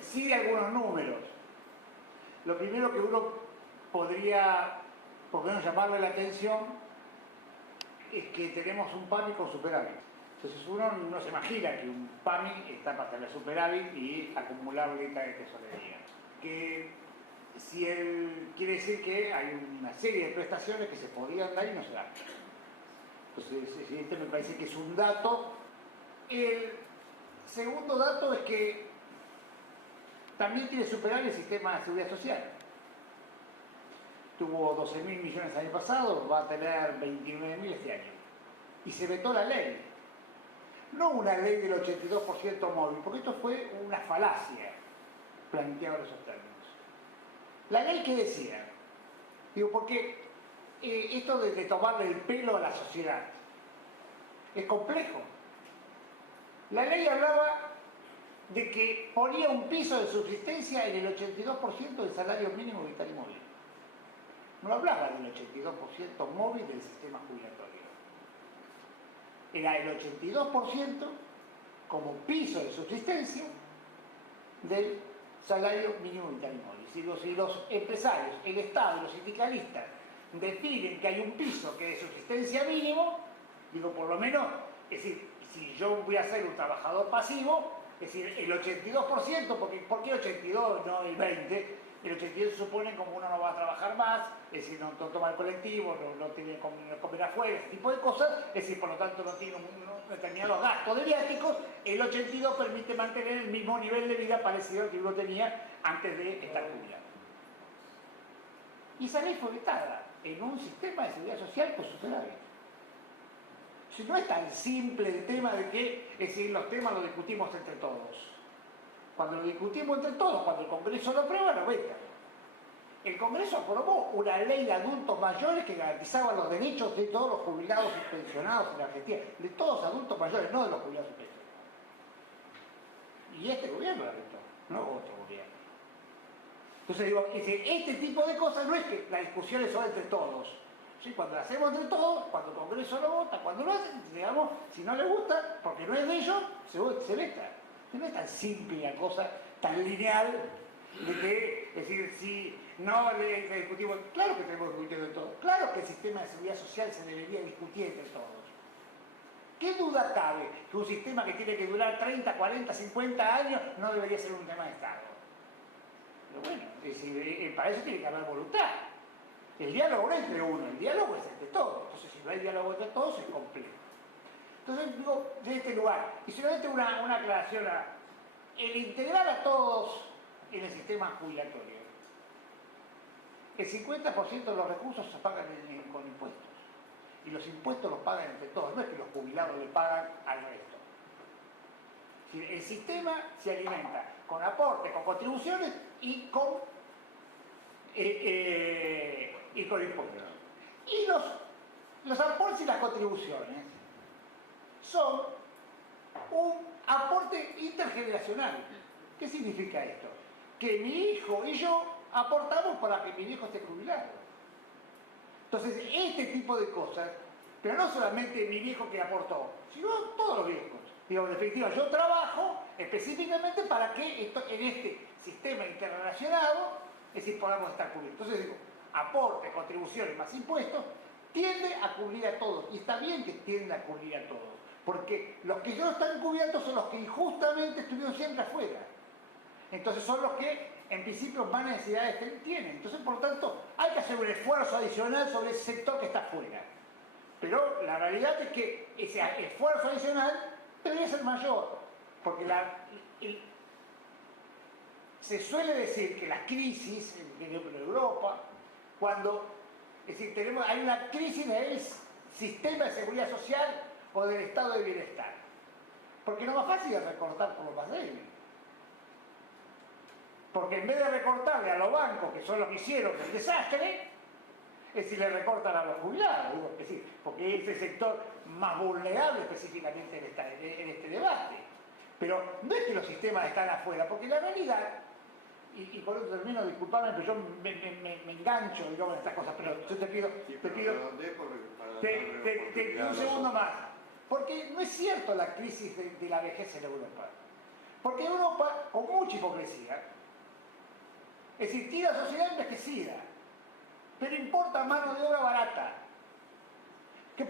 sí de algunos números. Lo primero que uno podría, por lo menos llamarle la atención, es que tenemos un PAMI con superávit. Entonces uno no se imagina que un PAMI está para tener superávit y acumular lenta de tesorería. Que si él quiere decir que hay una serie de prestaciones que se podrían dar y no se dan. Entonces este me parece que es un dato. El segundo dato es que también tiene superávit el sistema de seguridad social. Tuvo 12.000 millones el año pasado, va a tener 29.000 este año. Y se vetó la ley. No una ley del 82% móvil, porque esto fue una falacia planteado en esos términos. La ley que decía, digo, porque esto de tomarle el pelo a la sociedad es complejo. La ley hablaba de que ponía un piso de subsistencia en el 82% del salario mínimo vital y móvil. No hablaba del 82% móvil del sistema jubilatorio. Era el 82% como piso de subsistencia del salario mínimo vital y móvil. Si los empresarios, el Estado y los sindicalistas definen que hay un piso que es de subsistencia mínimo, digo, por lo menos, es decir, si yo voy a ser un trabajador pasivo, es decir, el 82%, ¿por qué 82 no el 20%? El 82 se supone como uno no va a trabajar más, es decir, no toma el colectivo, no tiene que comer afuera, ese tipo de cosas, es decir, por lo tanto no tiene determinados gastos de viáticos. El 82 permite mantener el mismo nivel de vida parecido al que uno tenía antes de estar jubilado. Y esa ley fue vetada en un sistema de seguridad social con superávit. Si no es tan simple el tema de que, es decir, los temas los discutimos entre todos. Cuando lo discutimos entre todos, cuando el Congreso lo aprueba, lo veta. El Congreso aprobó una ley de adultos mayores que garantizaba los derechos de todos los jubilados y pensionados en la Argentina, de todos los adultos mayores, no de los jubilados y pensionados. Y este gobierno la vetó, no otro gobierno. Entonces digo, este tipo de cosas no es que las discusiones son entre todos. ¿Sí? Cuando las hacemos entre todos, cuando el Congreso lo vota, cuando lo hacen, digamos, si no le gusta, porque no es de ellos, se veta. No es tan simple la cosa, tan lineal, de que, es decir, si no le discutimos, claro que tenemos que discutir de todo, claro que el sistema de seguridad social se debería discutir entre todos. ¿Qué duda cabe que un sistema que tiene que durar 30, 40, 50 años no debería ser un tema de Estado? Pero bueno, es decir, para eso tiene que haber voluntad. El diálogo no es entre uno, el diálogo es entre todos. Entonces, si no hay diálogo entre todos, es complejo. Entonces, digo, de este lugar, y solamente una aclaración, el integrar a todos en el sistema jubilatorio, el 50% de los recursos se pagan con impuestos, y los impuestos los pagan entre todos, no es que los jubilados le pagan al resto. El sistema se alimenta con aportes, con contribuciones y con impuestos. Y los aportes y las contribuciones son un aporte intergeneracional. ¿Qué significa esto? Que mi hijo y yo aportamos para que mi viejo esté jubilado. Entonces, este tipo de cosas, pero no solamente mi viejo que aportó, sino todos los viejos. Digo, en definitiva, yo trabajo específicamente para que en este sistema interrelacionado, es decir, podamos estar cubiertos. Entonces digo, aporte, contribuciones más impuestos, tiende a cubrir a todos. Y está bien que tiende a cubrir a todos. Porque los que no están cubiertos son los que injustamente estuvieron siempre afuera. Entonces son los que en principio más necesidades tienen. Entonces, por tanto, hay que hacer un esfuerzo adicional sobre ese sector que está afuera. Pero la realidad es que ese esfuerzo adicional debería ser mayor, porque se suele decir que las crisis, por ejemplo en Europa, es decir, hay una crisis del sistema de seguridad social o del estado de bienestar. Porque lo más fácil es recortar por lo más débil. Porque en vez de recortarle a los bancos, que son los que hicieron el desastre, es decir, le recortan a los jubilados. Es decir, porque es el sector más vulnerable específicamente en este debate. Pero no es que los sistemas están afuera, porque la realidad, y por eso termino, disculpadme, pero yo me engancho, digamos, en estas cosas, pero yo te pido un segundo más. Porque no es cierto la crisis de la vejez en Europa. Porque Europa, con mucha hipocresía, es decir, tiene la sociedad envejecida, pero importa mano de obra barata.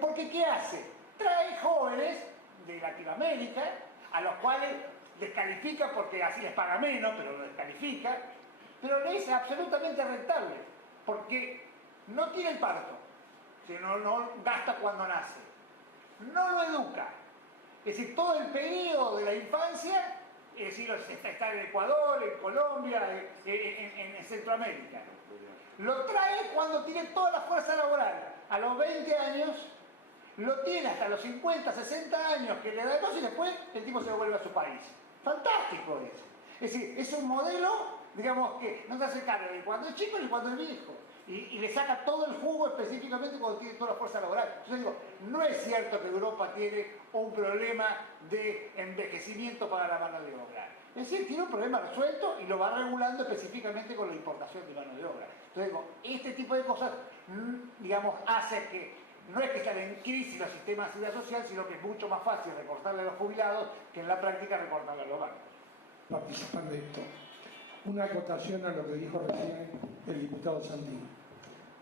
Porque ¿qué hace? Trae jóvenes de Latinoamérica, a los cuales descalifica porque así les paga menos, pero lo descalifica, pero le es absolutamente rentable, porque no tiene el parto, sino no gasta cuando nace, no lo educa. Es decir, todo el periodo de la infancia, es decir, está en Ecuador, en Colombia, en Centroamérica. Lo trae cuando tiene toda la fuerza laboral. A los 20 años, lo tiene hasta los 50, 60 años, que le da dos y después el tipo se vuelve a su país. Fantástico eso. Es decir, es un modelo, digamos, que no se hace cargo de cuando es chico ni cuando es viejo. Y le saca todo el jugo específicamente cuando tiene toda la fuerza laboral. Entonces digo, no es cierto que Europa tiene un problema de envejecimiento para la mano de obra. Es decir, tiene un problema resuelto y lo va regulando específicamente con la importación de mano de obra. Entonces digo, este tipo de cosas, digamos, hace que no es que estén en crisis los sistemas de seguridad social, sino que es mucho más fácil recortarle a los jubilados que en la práctica recortarle a los bancos. Participar de esto. Una acotación a lo que dijo recién el diputado Santino.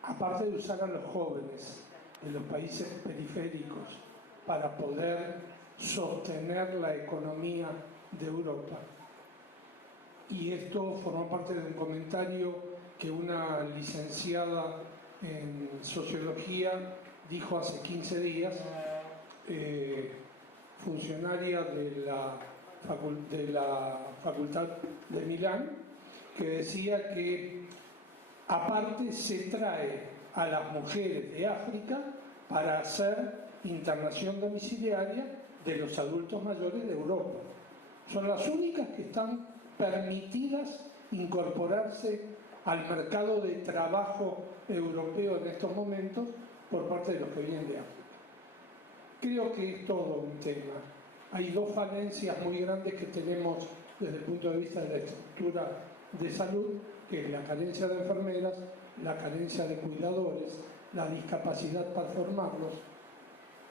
Aparte de usar a los jóvenes de los países periféricos para poder sostener la economía de Europa, y esto forma parte de un comentario que una licenciada en sociología dijo hace 15 días, funcionaria de la Facultad de Milán, que decía que aparte se trae a las mujeres de África para hacer internación domiciliaria de los adultos mayores de Europa. Son las únicas que están permitidas incorporarse al mercado de trabajo europeo en estos momentos por parte de los que vienen de África. Creo que es todo un tema. Hay dos falencias muy grandes que tenemos desde el punto de vista de la estructura de salud, que es la carencia de enfermeras, la carencia de cuidadores, la discapacidad para formarlos,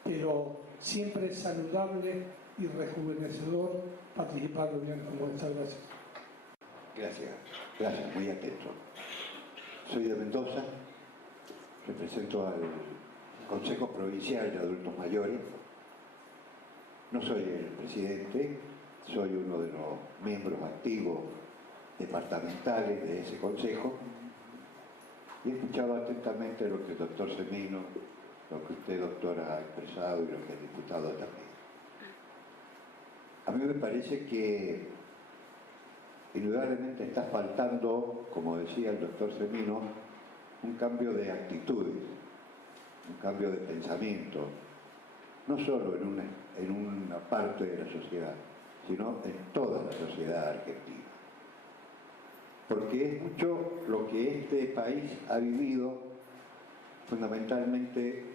pero siempre es saludable y rejuvenecedor participar de reuniones como esta. Gracias. Gracias, muy atento. Soy de Mendoza, represento al Consejo Provincial de Adultos Mayores. No soy el presidente, soy uno de los miembros activos departamentales de ese consejo y he escuchado atentamente lo que el doctor Semino, lo que usted, doctor, ha expresado y lo que el diputado también. A mí me parece que indudablemente está faltando, como decía el doctor Semino, un cambio de actitudes, un cambio de pensamiento, no solo en una parte de la sociedad, sino en toda la sociedad argentina. Porque es mucho lo que este país ha vivido fundamentalmente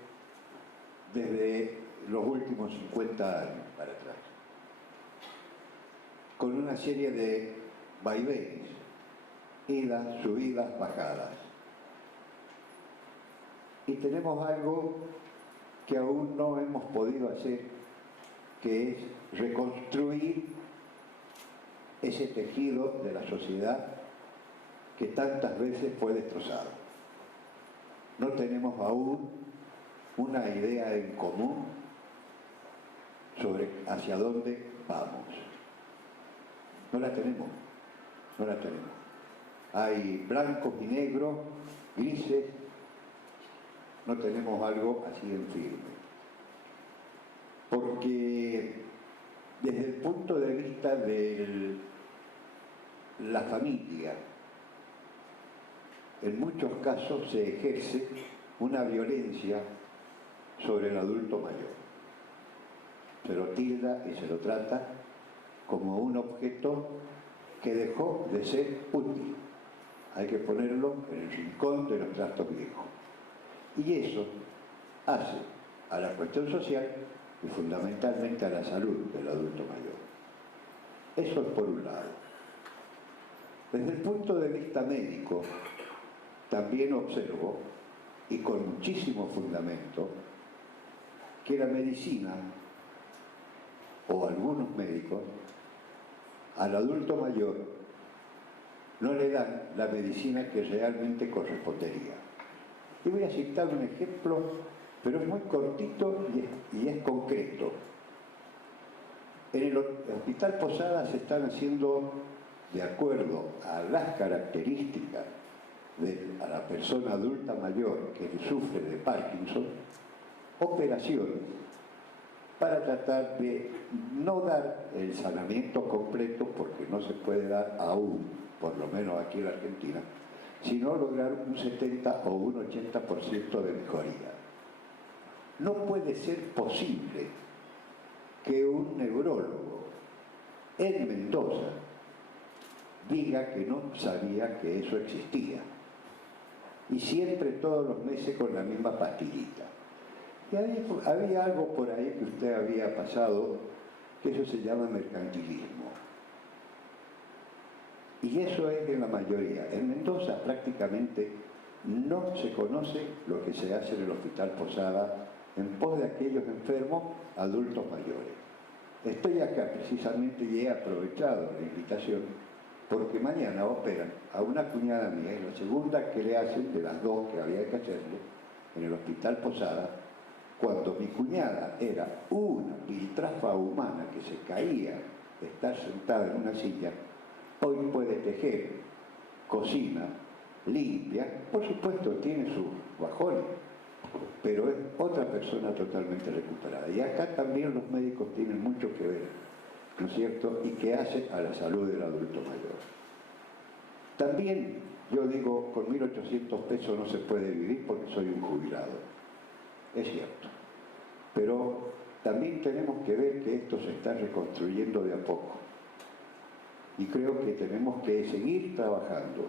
desde los últimos 50 años para atrás, con una serie de vaivenes, idas, subidas, bajadas. Y tenemos algo que aún no hemos podido hacer, que es reconstruir ese tejido de la sociedad que tantas veces fue destrozado. No tenemos aún una idea en común sobre hacia dónde vamos. No la tenemos. no la tenemos. Hay blancos y negros, grises, no tenemos algo así en firme. Porque desde el punto de vista de la familia, en muchos casos se ejerce una violencia sobre el adulto mayor. Se lo tilda y se lo trata como un objeto que dejó de ser útil. Hay que ponerlo en el rincón de los trastos viejos. Y eso hace a la cuestión social y fundamentalmente a la salud del adulto mayor. Eso es por un lado. Desde el punto de vista médico, también observo, y con muchísimo fundamento, que la medicina, o algunos médicos, al adulto mayor no le dan la medicina que realmente correspondería. Y voy a citar un ejemplo, pero es muy cortito y es concreto. En el Hospital Posada se están haciendo, de acuerdo a las características a la persona adulta mayor que sufre de Parkinson, operaciones para tratar de no dar el sanamiento completo, porque no se puede dar aún, por lo menos aquí en la Argentina, sino lograr un 70 o un 80% de mejoría. No puede ser posible que un neurólogo en Mendoza diga que no sabía que eso existía, y siempre todos los meses con la misma pastillita. Y había algo por ahí que usted había pasado, que eso se llama mercantilismo. Y eso es en la mayoría. En Mendoza prácticamente no se conoce lo que se hace en el Hospital Posada en pos de aquellos enfermos adultos mayores. Estoy acá precisamente y he aprovechado la invitación porque mañana operan a una cuñada mía, es la segunda que le hacen de las dos que había que hacerle en el Hospital Posada, cuando mi cuñada era una piltrafa humana que se caía de estar sentada en una silla. Hoy puede tejer, cocina, limpia, por supuesto tiene sus bajones, pero es otra persona totalmente recuperada. Y acá también los médicos tienen mucho que ver, ¿no es cierto?, y que hace a la salud del adulto mayor. También yo digo, con 1.800 pesos no se puede vivir porque soy un jubilado. Es cierto, pero también tenemos que ver que esto se está reconstruyendo de a poco. Y creo que tenemos que seguir trabajando.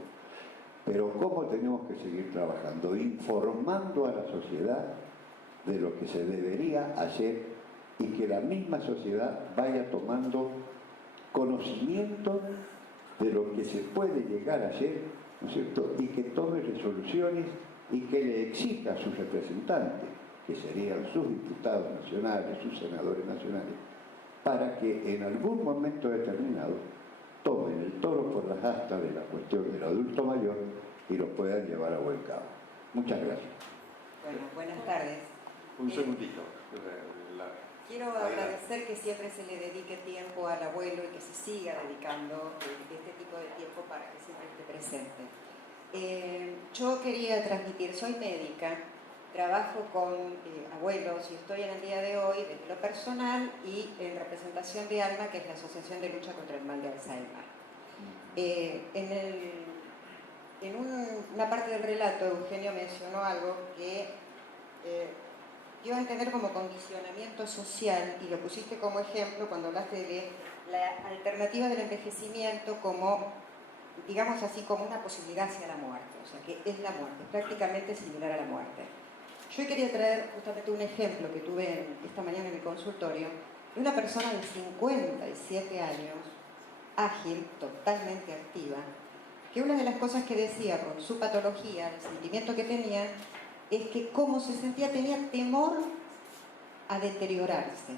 Pero ¿cómo tenemos que seguir trabajando? Informando a la sociedad de lo que se debería hacer y que la misma sociedad vaya tomando conocimiento de lo que se puede llegar a hacer, ¿no es cierto? Y que tome resoluciones y que le exija a sus representantes, que serían sus diputados nacionales, sus senadores nacionales, para que en algún momento determinado tomen el toro por las astas de la cuestión del adulto mayor y lo puedan llevar a buen cabo. Muchas gracias. Bueno, buenas tardes. Un segundito. Quiero agradecer que siempre se le dedique tiempo al abuelo y que se siga dedicando este tipo de tiempo para que siempre esté presente. Yo quería transmitir, soy médica, trabajo con abuelos y estoy en el día de hoy desde lo personal y en representación de ALMA, que es la Asociación de Lucha contra el Mal de Alzheimer. En una parte del relato Eugenio mencionó algo que dio a entender como condicionamiento social, y lo pusiste como ejemplo cuando hablaste de la alternativa del envejecimiento como, digamos así, como una posibilidad hacia la muerte, o sea que es la muerte, prácticamente similar a la muerte. Yo quería traer justamente un ejemplo que tuve esta mañana en el consultorio de una persona de 57 años, ágil, totalmente activa, que una de las cosas que decía con su patología, el sentimiento que tenía, es que como se sentía, tenía temor a deteriorarse.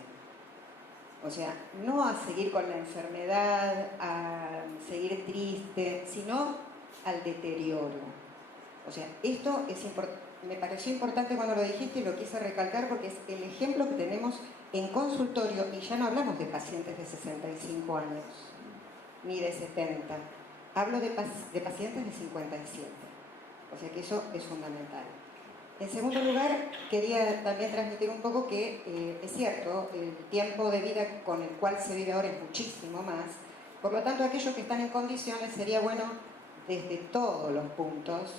O sea, no a seguir con la enfermedad, a seguir triste, sino al deterioro. O sea, esto es me pareció importante cuando lo dijiste y lo quise recalcar porque es el ejemplo que tenemos en consultorio, y ya no hablamos de pacientes de 65 años, ni de 70. hablo de pacientes de 57. O sea que eso es fundamental. En segundo lugar, quería también transmitir un poco que es cierto, el tiempo de vida con el cual se vive ahora es muchísimo más. Por lo tanto, aquellos que están en condiciones sería bueno desde todos los puntos,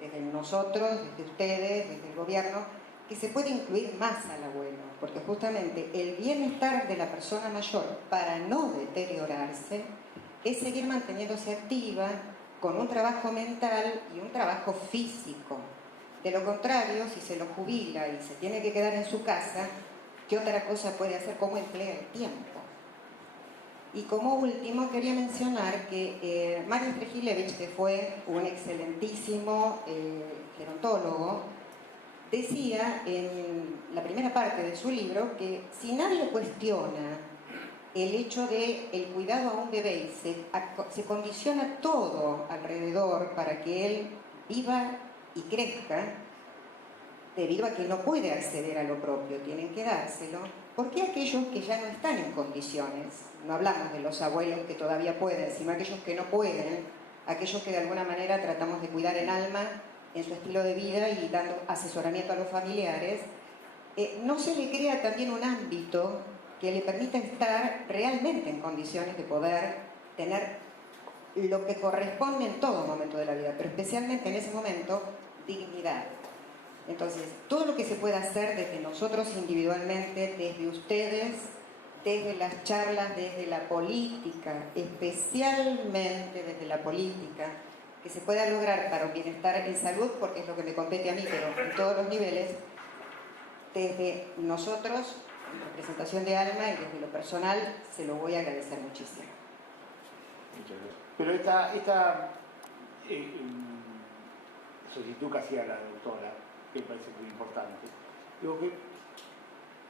desde nosotros, desde ustedes, desde el gobierno, que se puede incluir más al abuelo, porque justamente el bienestar de la persona mayor para no deteriorarse es seguir manteniéndose activa con un trabajo mental y un trabajo físico. De lo contrario, si se lo jubila y se tiene que quedar en su casa, ¿qué otra cosa puede hacer? ¿Cómo emplea el tiempo? Y como último, quería mencionar que Mario Strejilevich, que fue un excelentísimo gerontólogo, decía en la primera parte de su libro que si nadie cuestiona el hecho de el cuidado a un bebé y se condiciona todo alrededor para que él viva y crezca, debido a que no puede acceder a lo propio, tienen que dárselo. ¿Por qué aquellos que ya no están en condiciones? No hablamos de los abuelos que todavía pueden, sino aquellos que no pueden, aquellos que de alguna manera tratamos de cuidar en alma, en su estilo de vida y dando asesoramiento a los familiares, no se le crea también un ámbito que le permita estar realmente en condiciones de poder tener lo que corresponde en todo momento de la vida, pero especialmente en ese momento, dignidad. Entonces, todo lo que se pueda hacer desde nosotros individualmente, desde ustedes, desde las charlas, desde la política, especialmente desde la política, que se pueda lograr para un bienestar en salud, porque es lo que me compete a mí, pero en todos los niveles, desde nosotros, en representación de Alma y desde lo personal, se lo voy a agradecer muchísimo. Muchas gracias. Pero esta solicitud que hacía la doctora, que me parece muy importante, digo que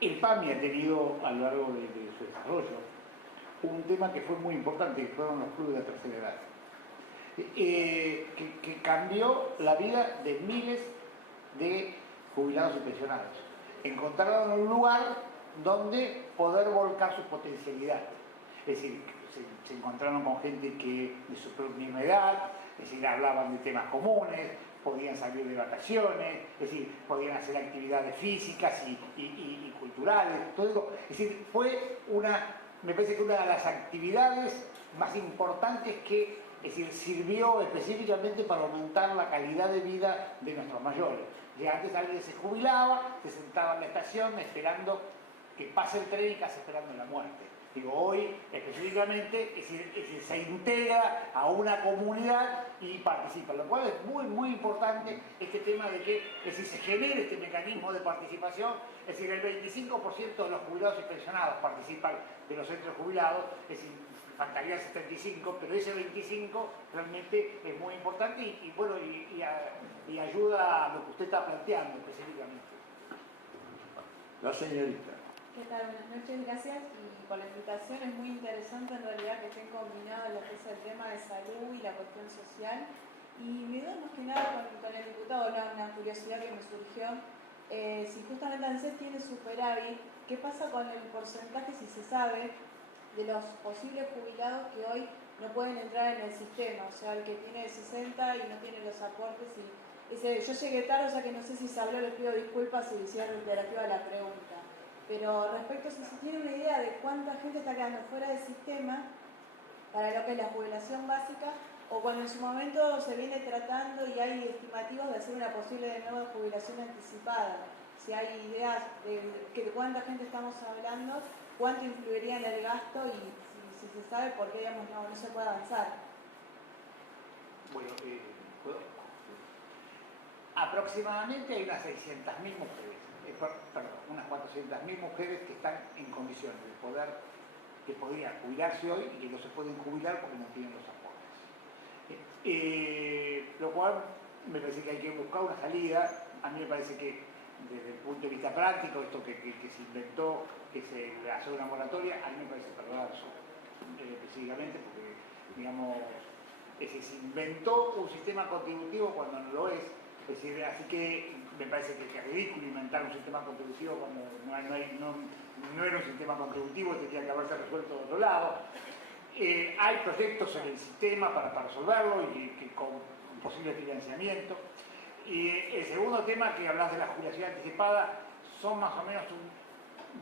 el PAMI ha tenido a lo largo de su desarrollo un tema que fue muy importante, que fueron los clubes de tercera edad, que cambió la vida de miles de jubilados y pensionados. Encontraron un lugar donde poder volcar sus potencialidades. Es decir, se encontraron con gente que de su misma edad, es decir, hablaban de temas comunes, podían salir de vacaciones, es decir, podían hacer actividades físicas y culturales, todo eso. Es decir, me parece que una de las actividades más importantes que, es decir, sirvió específicamente para aumentar la calidad de vida de nuestros mayores. Ya antes alguien se jubilaba, se sentaba en la estación esperando que pase el tren y casi esperando la muerte. Digo, hoy específicamente se integra a una comunidad y participa, lo cual es muy, muy importante este tema de que se genere este mecanismo de participación. Es decir, el 25% de los jubilados y pensionados participan de los centros jubilados, es decir, faltaría el 75%, pero ese 25% realmente es muy importante y ayuda a lo que usted está planteando específicamente. La señorita. ¿Qué tal? Buenas noches, gracias por la invitación. Es muy interesante en realidad que estén combinados lo que es el tema de salud y la cuestión social. Y mi duda más que nada con el diputado, una curiosidad que me surgió, si justamente ANSES tiene superávit, ¿qué pasa con el porcentaje, si se sabe, de los posibles jubilados que hoy no pueden entrar en el sistema? O sea, el que tiene 60 y no tiene los aportes. Yo llegué tarde, o sea que no sé si se habló, les pido disculpas si es reiterativa la pregunta. Pero respecto a si se tiene una idea de cuánta gente está quedando fuera del sistema para lo que es la jubilación básica, o cuando en su momento se viene tratando y hay estimativos de hacer una posible de nuevo jubilación anticipada. Si hay ideas de cuánta gente estamos hablando, cuánto influiría en el gasto y si se sabe por qué digamos, no se puede avanzar. Bueno, aproximadamente hay unas 600.000 mujeres. Unas 400.000 mujeres que están en condiciones que podrían jubilarse hoy y que no se pueden jubilar porque no tienen los aportes. Lo cual me parece que hay que buscar una salida. A mí me parece que desde el punto de vista práctico, esto que se inventó, que se hace una moratoria, a mí me parece perverso, específicamente porque, digamos, se inventó un sistema contributivo cuando no lo es. Es decir, así que me parece que es ridículo inventar un sistema contributivo cuando no era un sistema contributivo, tendría que haberse resuelto de otro lado. Hay proyectos en el sistema para resolverlo y que con un posible financiamiento. Y el segundo tema que hablas de la jubilación anticipada son más o menos,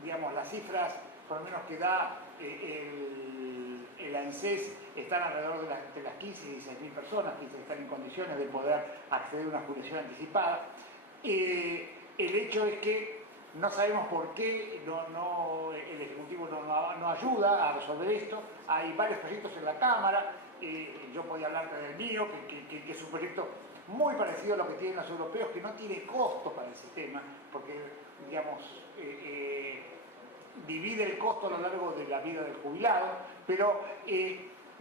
digamos, las cifras por lo menos que da el ANSES están alrededor de las 15 y 16 mil personas que están en condiciones de poder acceder a una jubilación anticipada. El hecho es que no sabemos por qué el Ejecutivo no ayuda a resolver esto. Hay varios proyectos en la Cámara. Yo podía hablar del mío, que es un proyecto muy parecido a lo que tienen los europeos, que no tiene costo para el sistema, porque, digamos, divide el costo a lo largo de la vida del jubilado, pero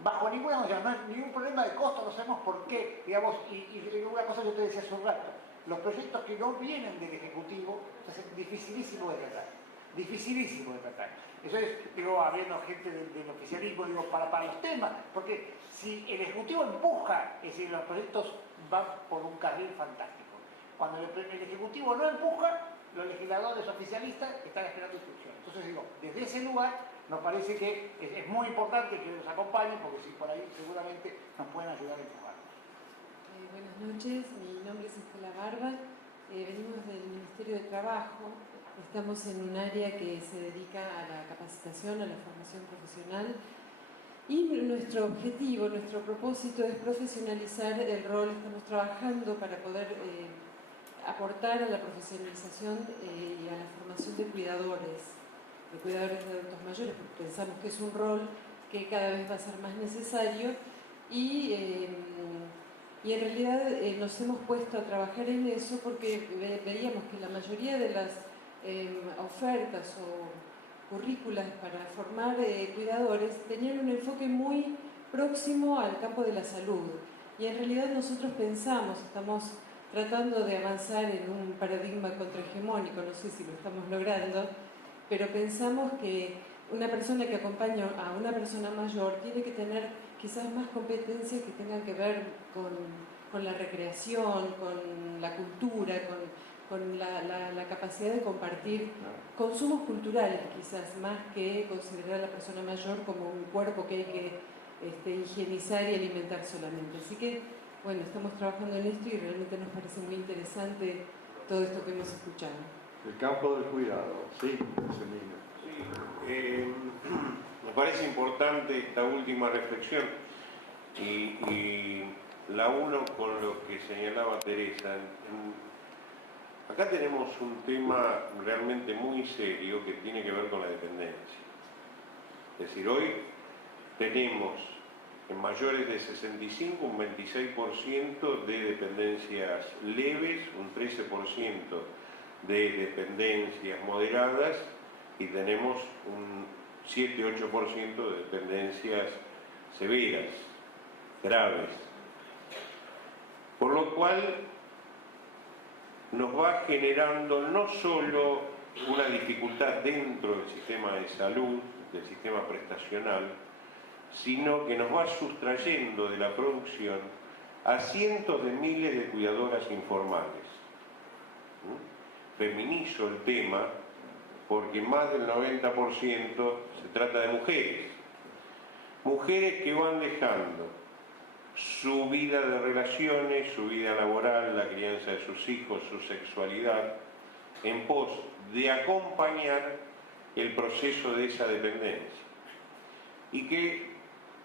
bajo ninguna, no hay ningún problema de costo, no sabemos por qué, digamos, y una cosa que yo te decía hace un rato, los proyectos que no vienen del Ejecutivo es dificilísimo de tratar, dificilísimo de tratar. Eso es, digo, habiendo gente del oficialismo, digo, para los temas, porque si el Ejecutivo empuja, es decir, los proyectos van por un carril fantástico. Cuando el Ejecutivo no empuja, los legisladores oficialistas están esperando instrucciones. Entonces digo, desde ese lugar nos parece que es muy importante que nos acompañen, porque si por ahí seguramente nos pueden ayudar a empujar. Buenas noches, mi nombre es Estela Barba, venimos del Ministerio de Trabajo, estamos en un área que se dedica a la capacitación, a la formación profesional y nuestro objetivo, nuestro propósito es profesionalizar el rol, estamos trabajando para poder aportar a la profesionalización y a la formación de cuidadores de adultos mayores, porque pensamos que es un rol que cada vez va a ser más necesario y en realidad nos hemos puesto a trabajar en eso porque veíamos que la mayoría de las ofertas o currículas para formar cuidadores tenían un enfoque muy próximo al campo de la salud y en realidad nosotros pensamos, estamos tratando de avanzar en un paradigma contrahegemónico, no sé si lo estamos logrando, pero pensamos que una persona que acompaña a una persona mayor tiene que tener quizás más competencias que tengan que ver con la recreación, con la cultura, con la capacidad de compartir consumos culturales quizás, más que considerar a la persona mayor como un cuerpo que hay que higienizar y alimentar solamente. Así que, bueno, estamos trabajando en esto y realmente nos parece muy interesante todo esto que hemos escuchado. El campo del cuidado, sí, Semina. Sí, me parece importante esta última reflexión y la uno con lo que señalaba Teresa. Acá tenemos un tema realmente muy serio que tiene que ver con la dependencia. Es decir, hoy tenemos en mayores de 65 un 26% de dependencias leves, un 13% de dependencias moderadas y tenemos un 7-8% de dependencias severas, graves. Por lo cual nos va generando no solo una dificultad dentro del sistema de salud, del sistema prestacional, sino que nos va sustrayendo de la producción a cientos de miles de cuidadoras informales. Feminizo el tema porque más del 90% se trata de mujeres. Mujeres que van dejando su vida de relaciones, su vida laboral, la crianza de sus hijos, su sexualidad, en pos de acompañar el proceso de esa dependencia. Y que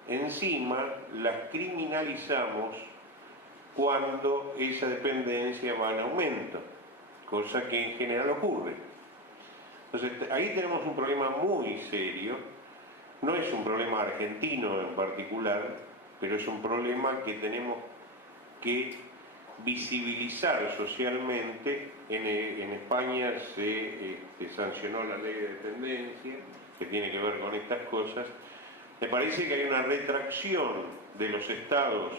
encima las criminalizamos cuando esa dependencia va en aumento, cosa que en general ocurre. Entonces ahí tenemos un problema muy serio, no es un problema argentino en particular, pero es un problema que tenemos que visibilizar socialmente. En España se sancionó la ley de dependencia, que tiene que ver con estas cosas. Me parece que hay una retracción de los estados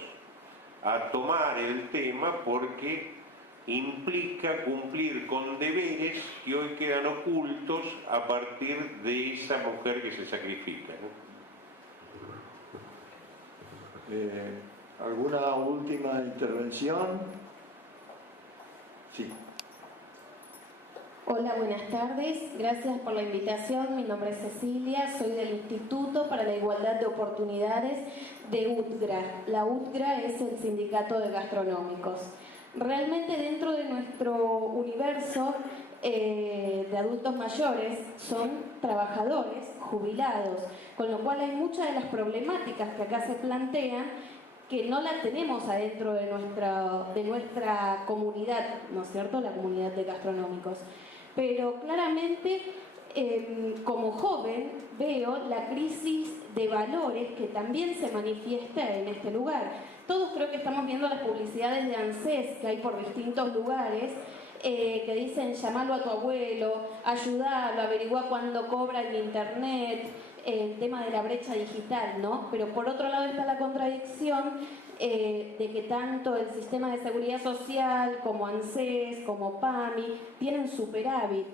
a tomar el tema porque implica cumplir con deberes que hoy quedan ocultos a partir de esa mujer que se sacrifica, ¿no? ¿Alguna última intervención? Sí. Hola, buenas tardes. Gracias por la invitación. Mi nombre es Cecilia, soy del Instituto para la Igualdad de Oportunidades de UTGRA. La UTGRA es el Sindicato de Gastronómicos. Realmente dentro de nuestro universo de adultos mayores son trabajadores jubilados, con lo cual hay muchas de las problemáticas que acá se plantean que no las tenemos adentro de nuestra comunidad, ¿no es cierto?, la comunidad de gastronómicos. Pero claramente, como joven, veo la crisis de valores que también se manifiesta en este lugar. Todos creo que estamos viendo las publicidades de ANSES que hay por distintos lugares, que dicen llamalo a tu abuelo, ayudalo, averigua cuándo cobra en internet, el tema de la brecha digital, ¿no? Pero por otro lado está la contradicción de que tanto el sistema de seguridad social como ANSES, como PAMI, tienen superávit,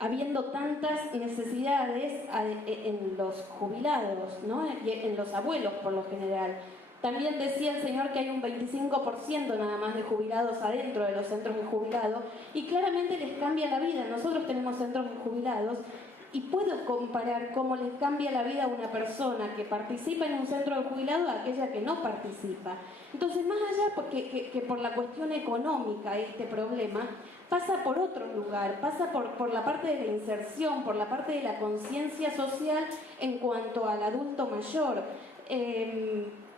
habiendo tantas necesidades en los jubilados, ¿no? Y en los abuelos por lo general. También decía el señor que hay un 25% nada más de jubilados adentro de los centros de jubilados y claramente les cambia la vida. Nosotros tenemos centros de jubilados y puedo comparar cómo les cambia la vida a una persona que participa en un centro de jubilados a aquella que no participa. Entonces, más allá que por la cuestión económica este problema, pasa por otro lugar, pasa por la parte de la inserción, por la parte de la conciencia social en cuanto al adulto mayor.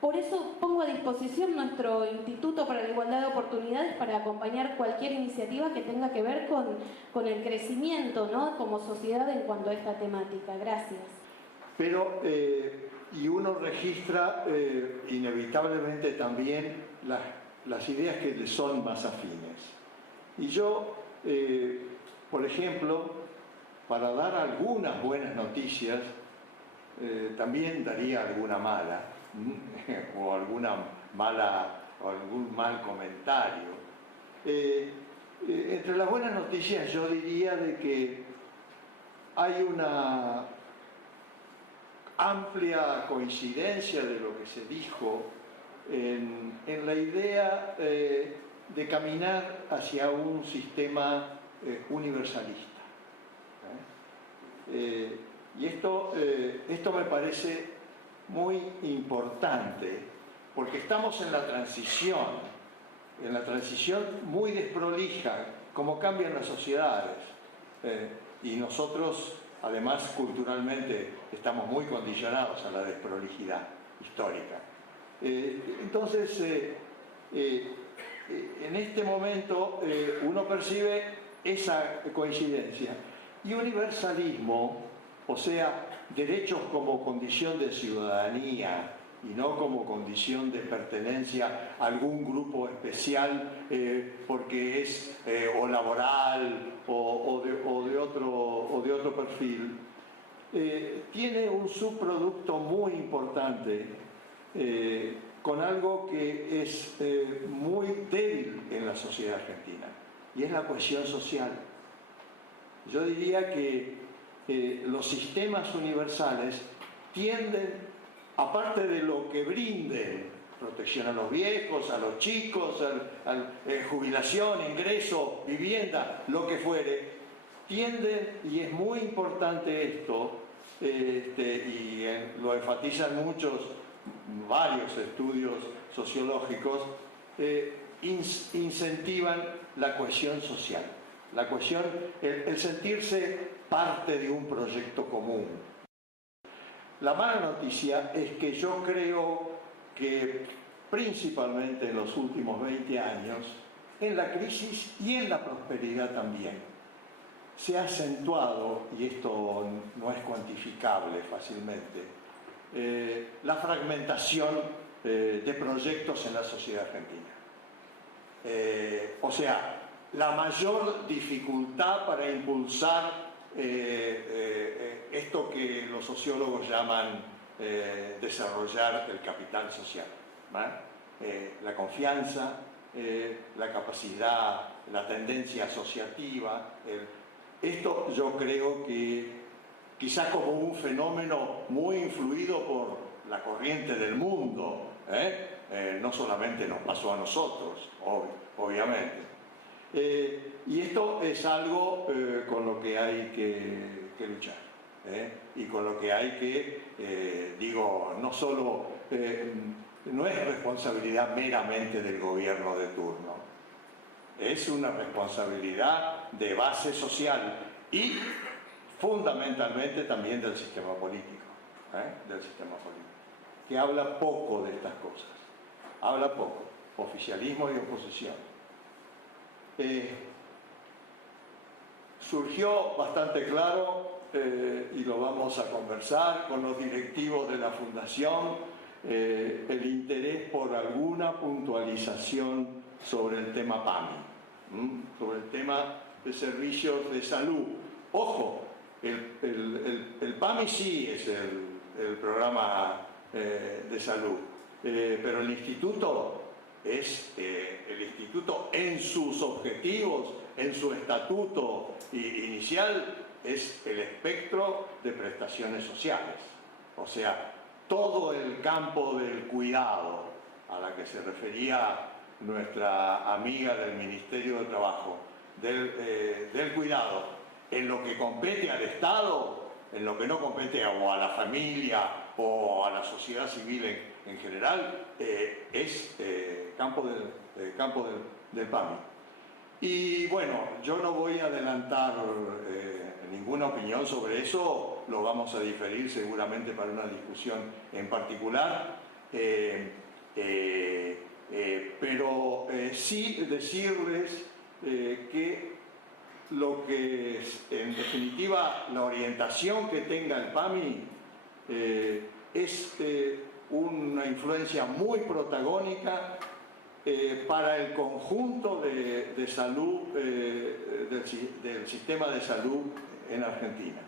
Por eso pongo a disposición nuestro Instituto para la Igualdad de Oportunidades para acompañar cualquier iniciativa que tenga que ver con el crecimiento, ¿no?, como sociedad en cuanto a esta temática. Gracias. Pero, y uno registra inevitablemente también las ideas que le son más afines. Y yo, por ejemplo, para dar algunas buenas noticias, también daría alguna mala. O alguna mala o algún mal comentario. Entre las buenas noticias yo diría de que hay una amplia coincidencia de lo que se dijo en la idea de caminar hacia un sistema universalista. Y esto me parece muy importante, porque estamos en la transición muy desprolija, como cambian las sociedades, y nosotros, además, culturalmente, estamos muy condicionados a la desprolijidad histórica. Entonces, en este momento, uno percibe esa coincidencia. Y universalismo, o sea, derechos como condición de ciudadanía y no como condición de pertenencia a algún grupo especial porque es o laboral o de otro perfil, tiene un subproducto muy importante con algo que es muy débil en la sociedad argentina, y es la cohesión social. Yo diría que los sistemas universales tienden, aparte de lo que brinden, protección a los viejos, a los chicos, jubilación, ingreso, vivienda, lo que fuere, tienden, y es muy importante esto, y lo enfatizan varios estudios sociológicos, incentivan la cohesión social, la cohesión, el sentirse parte de un proyecto común. La mala noticia es que yo creo que principalmente en los últimos 20 años, en la crisis y en la prosperidad también, se ha acentuado, y esto no es cuantificable fácilmente, la fragmentación de proyectos en la sociedad argentina. O sea, la mayor dificultad para impulsar esto que los sociólogos llaman desarrollar el capital social, la confianza, la capacidad, la tendencia asociativa. Esto yo creo que quizás como un fenómeno muy influido por la corriente del mundo, no solamente nos pasó a nosotros, obviamente. Y esto es algo con lo que hay que luchar, y con lo que hay que, digo, no solo, no es responsabilidad meramente del gobierno de turno, es una responsabilidad de base social y fundamentalmente también del sistema político, que habla poco de estas cosas, habla poco, oficialismo y oposición. Surgió bastante claro, y lo vamos a conversar con los directivos de la Fundación, el interés por alguna puntualización sobre el tema PAMI, sobre el tema de servicios de salud. Ojo, el PAMI sí es el programa de salud, pero el instituto es el instituto en sus objetivos, en su estatuto inicial, es el espectro de prestaciones sociales. O sea, todo el campo del cuidado a la que se refería nuestra amiga del Ministerio de Trabajo, del cuidado, en lo que compete al Estado, en lo que no compete o a la familia o a la sociedad civil en general, es campo del PAMI. Y bueno, yo no voy a adelantar ninguna opinión sobre eso, lo vamos a diferir seguramente para una discusión en particular, pero sí decirles que lo que es, en definitiva, la orientación que tenga el PAMI es una influencia muy protagónica para el conjunto de salud, del sistema de salud en Argentina.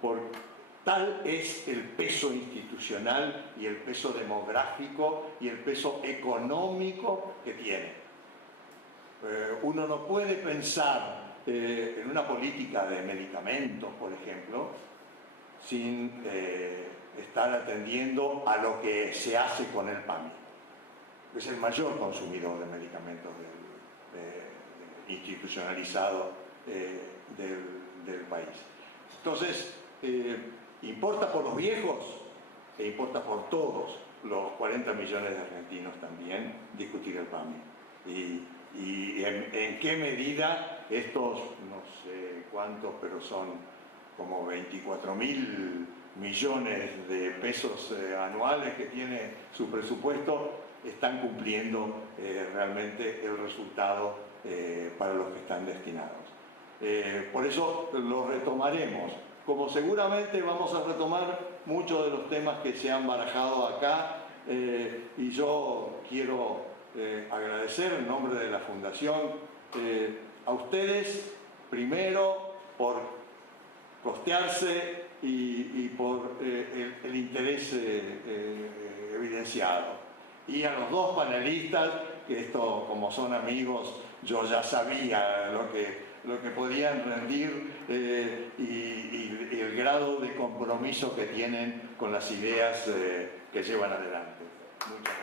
Por tal es el peso institucional y el peso demográfico y el peso económico que tiene. Uno no puede pensar en una política de medicamentos, por ejemplo, sin estar atendiendo a lo que se hace con el PAMI. Es el mayor consumidor de medicamentos institucionalizado del país. Entonces, importa por los viejos e importa por todos los 40 millones de argentinos también discutir el PAMI. Y en qué medida estos, no sé cuántos, pero son como 24.000 millones de pesos anuales que tiene su presupuesto, están cumpliendo realmente el resultado para los que están destinados. Por eso lo retomaremos, como seguramente vamos a retomar muchos de los temas que se han barajado acá, y yo quiero agradecer en nombre de la Fundación a ustedes, primero por costearse y por el interés evidenciado. Y a los dos panelistas, que esto, como son amigos, yo ya sabía lo que podían rendir y el grado de compromiso que tienen con las ideas que llevan adelante. Muchas gracias.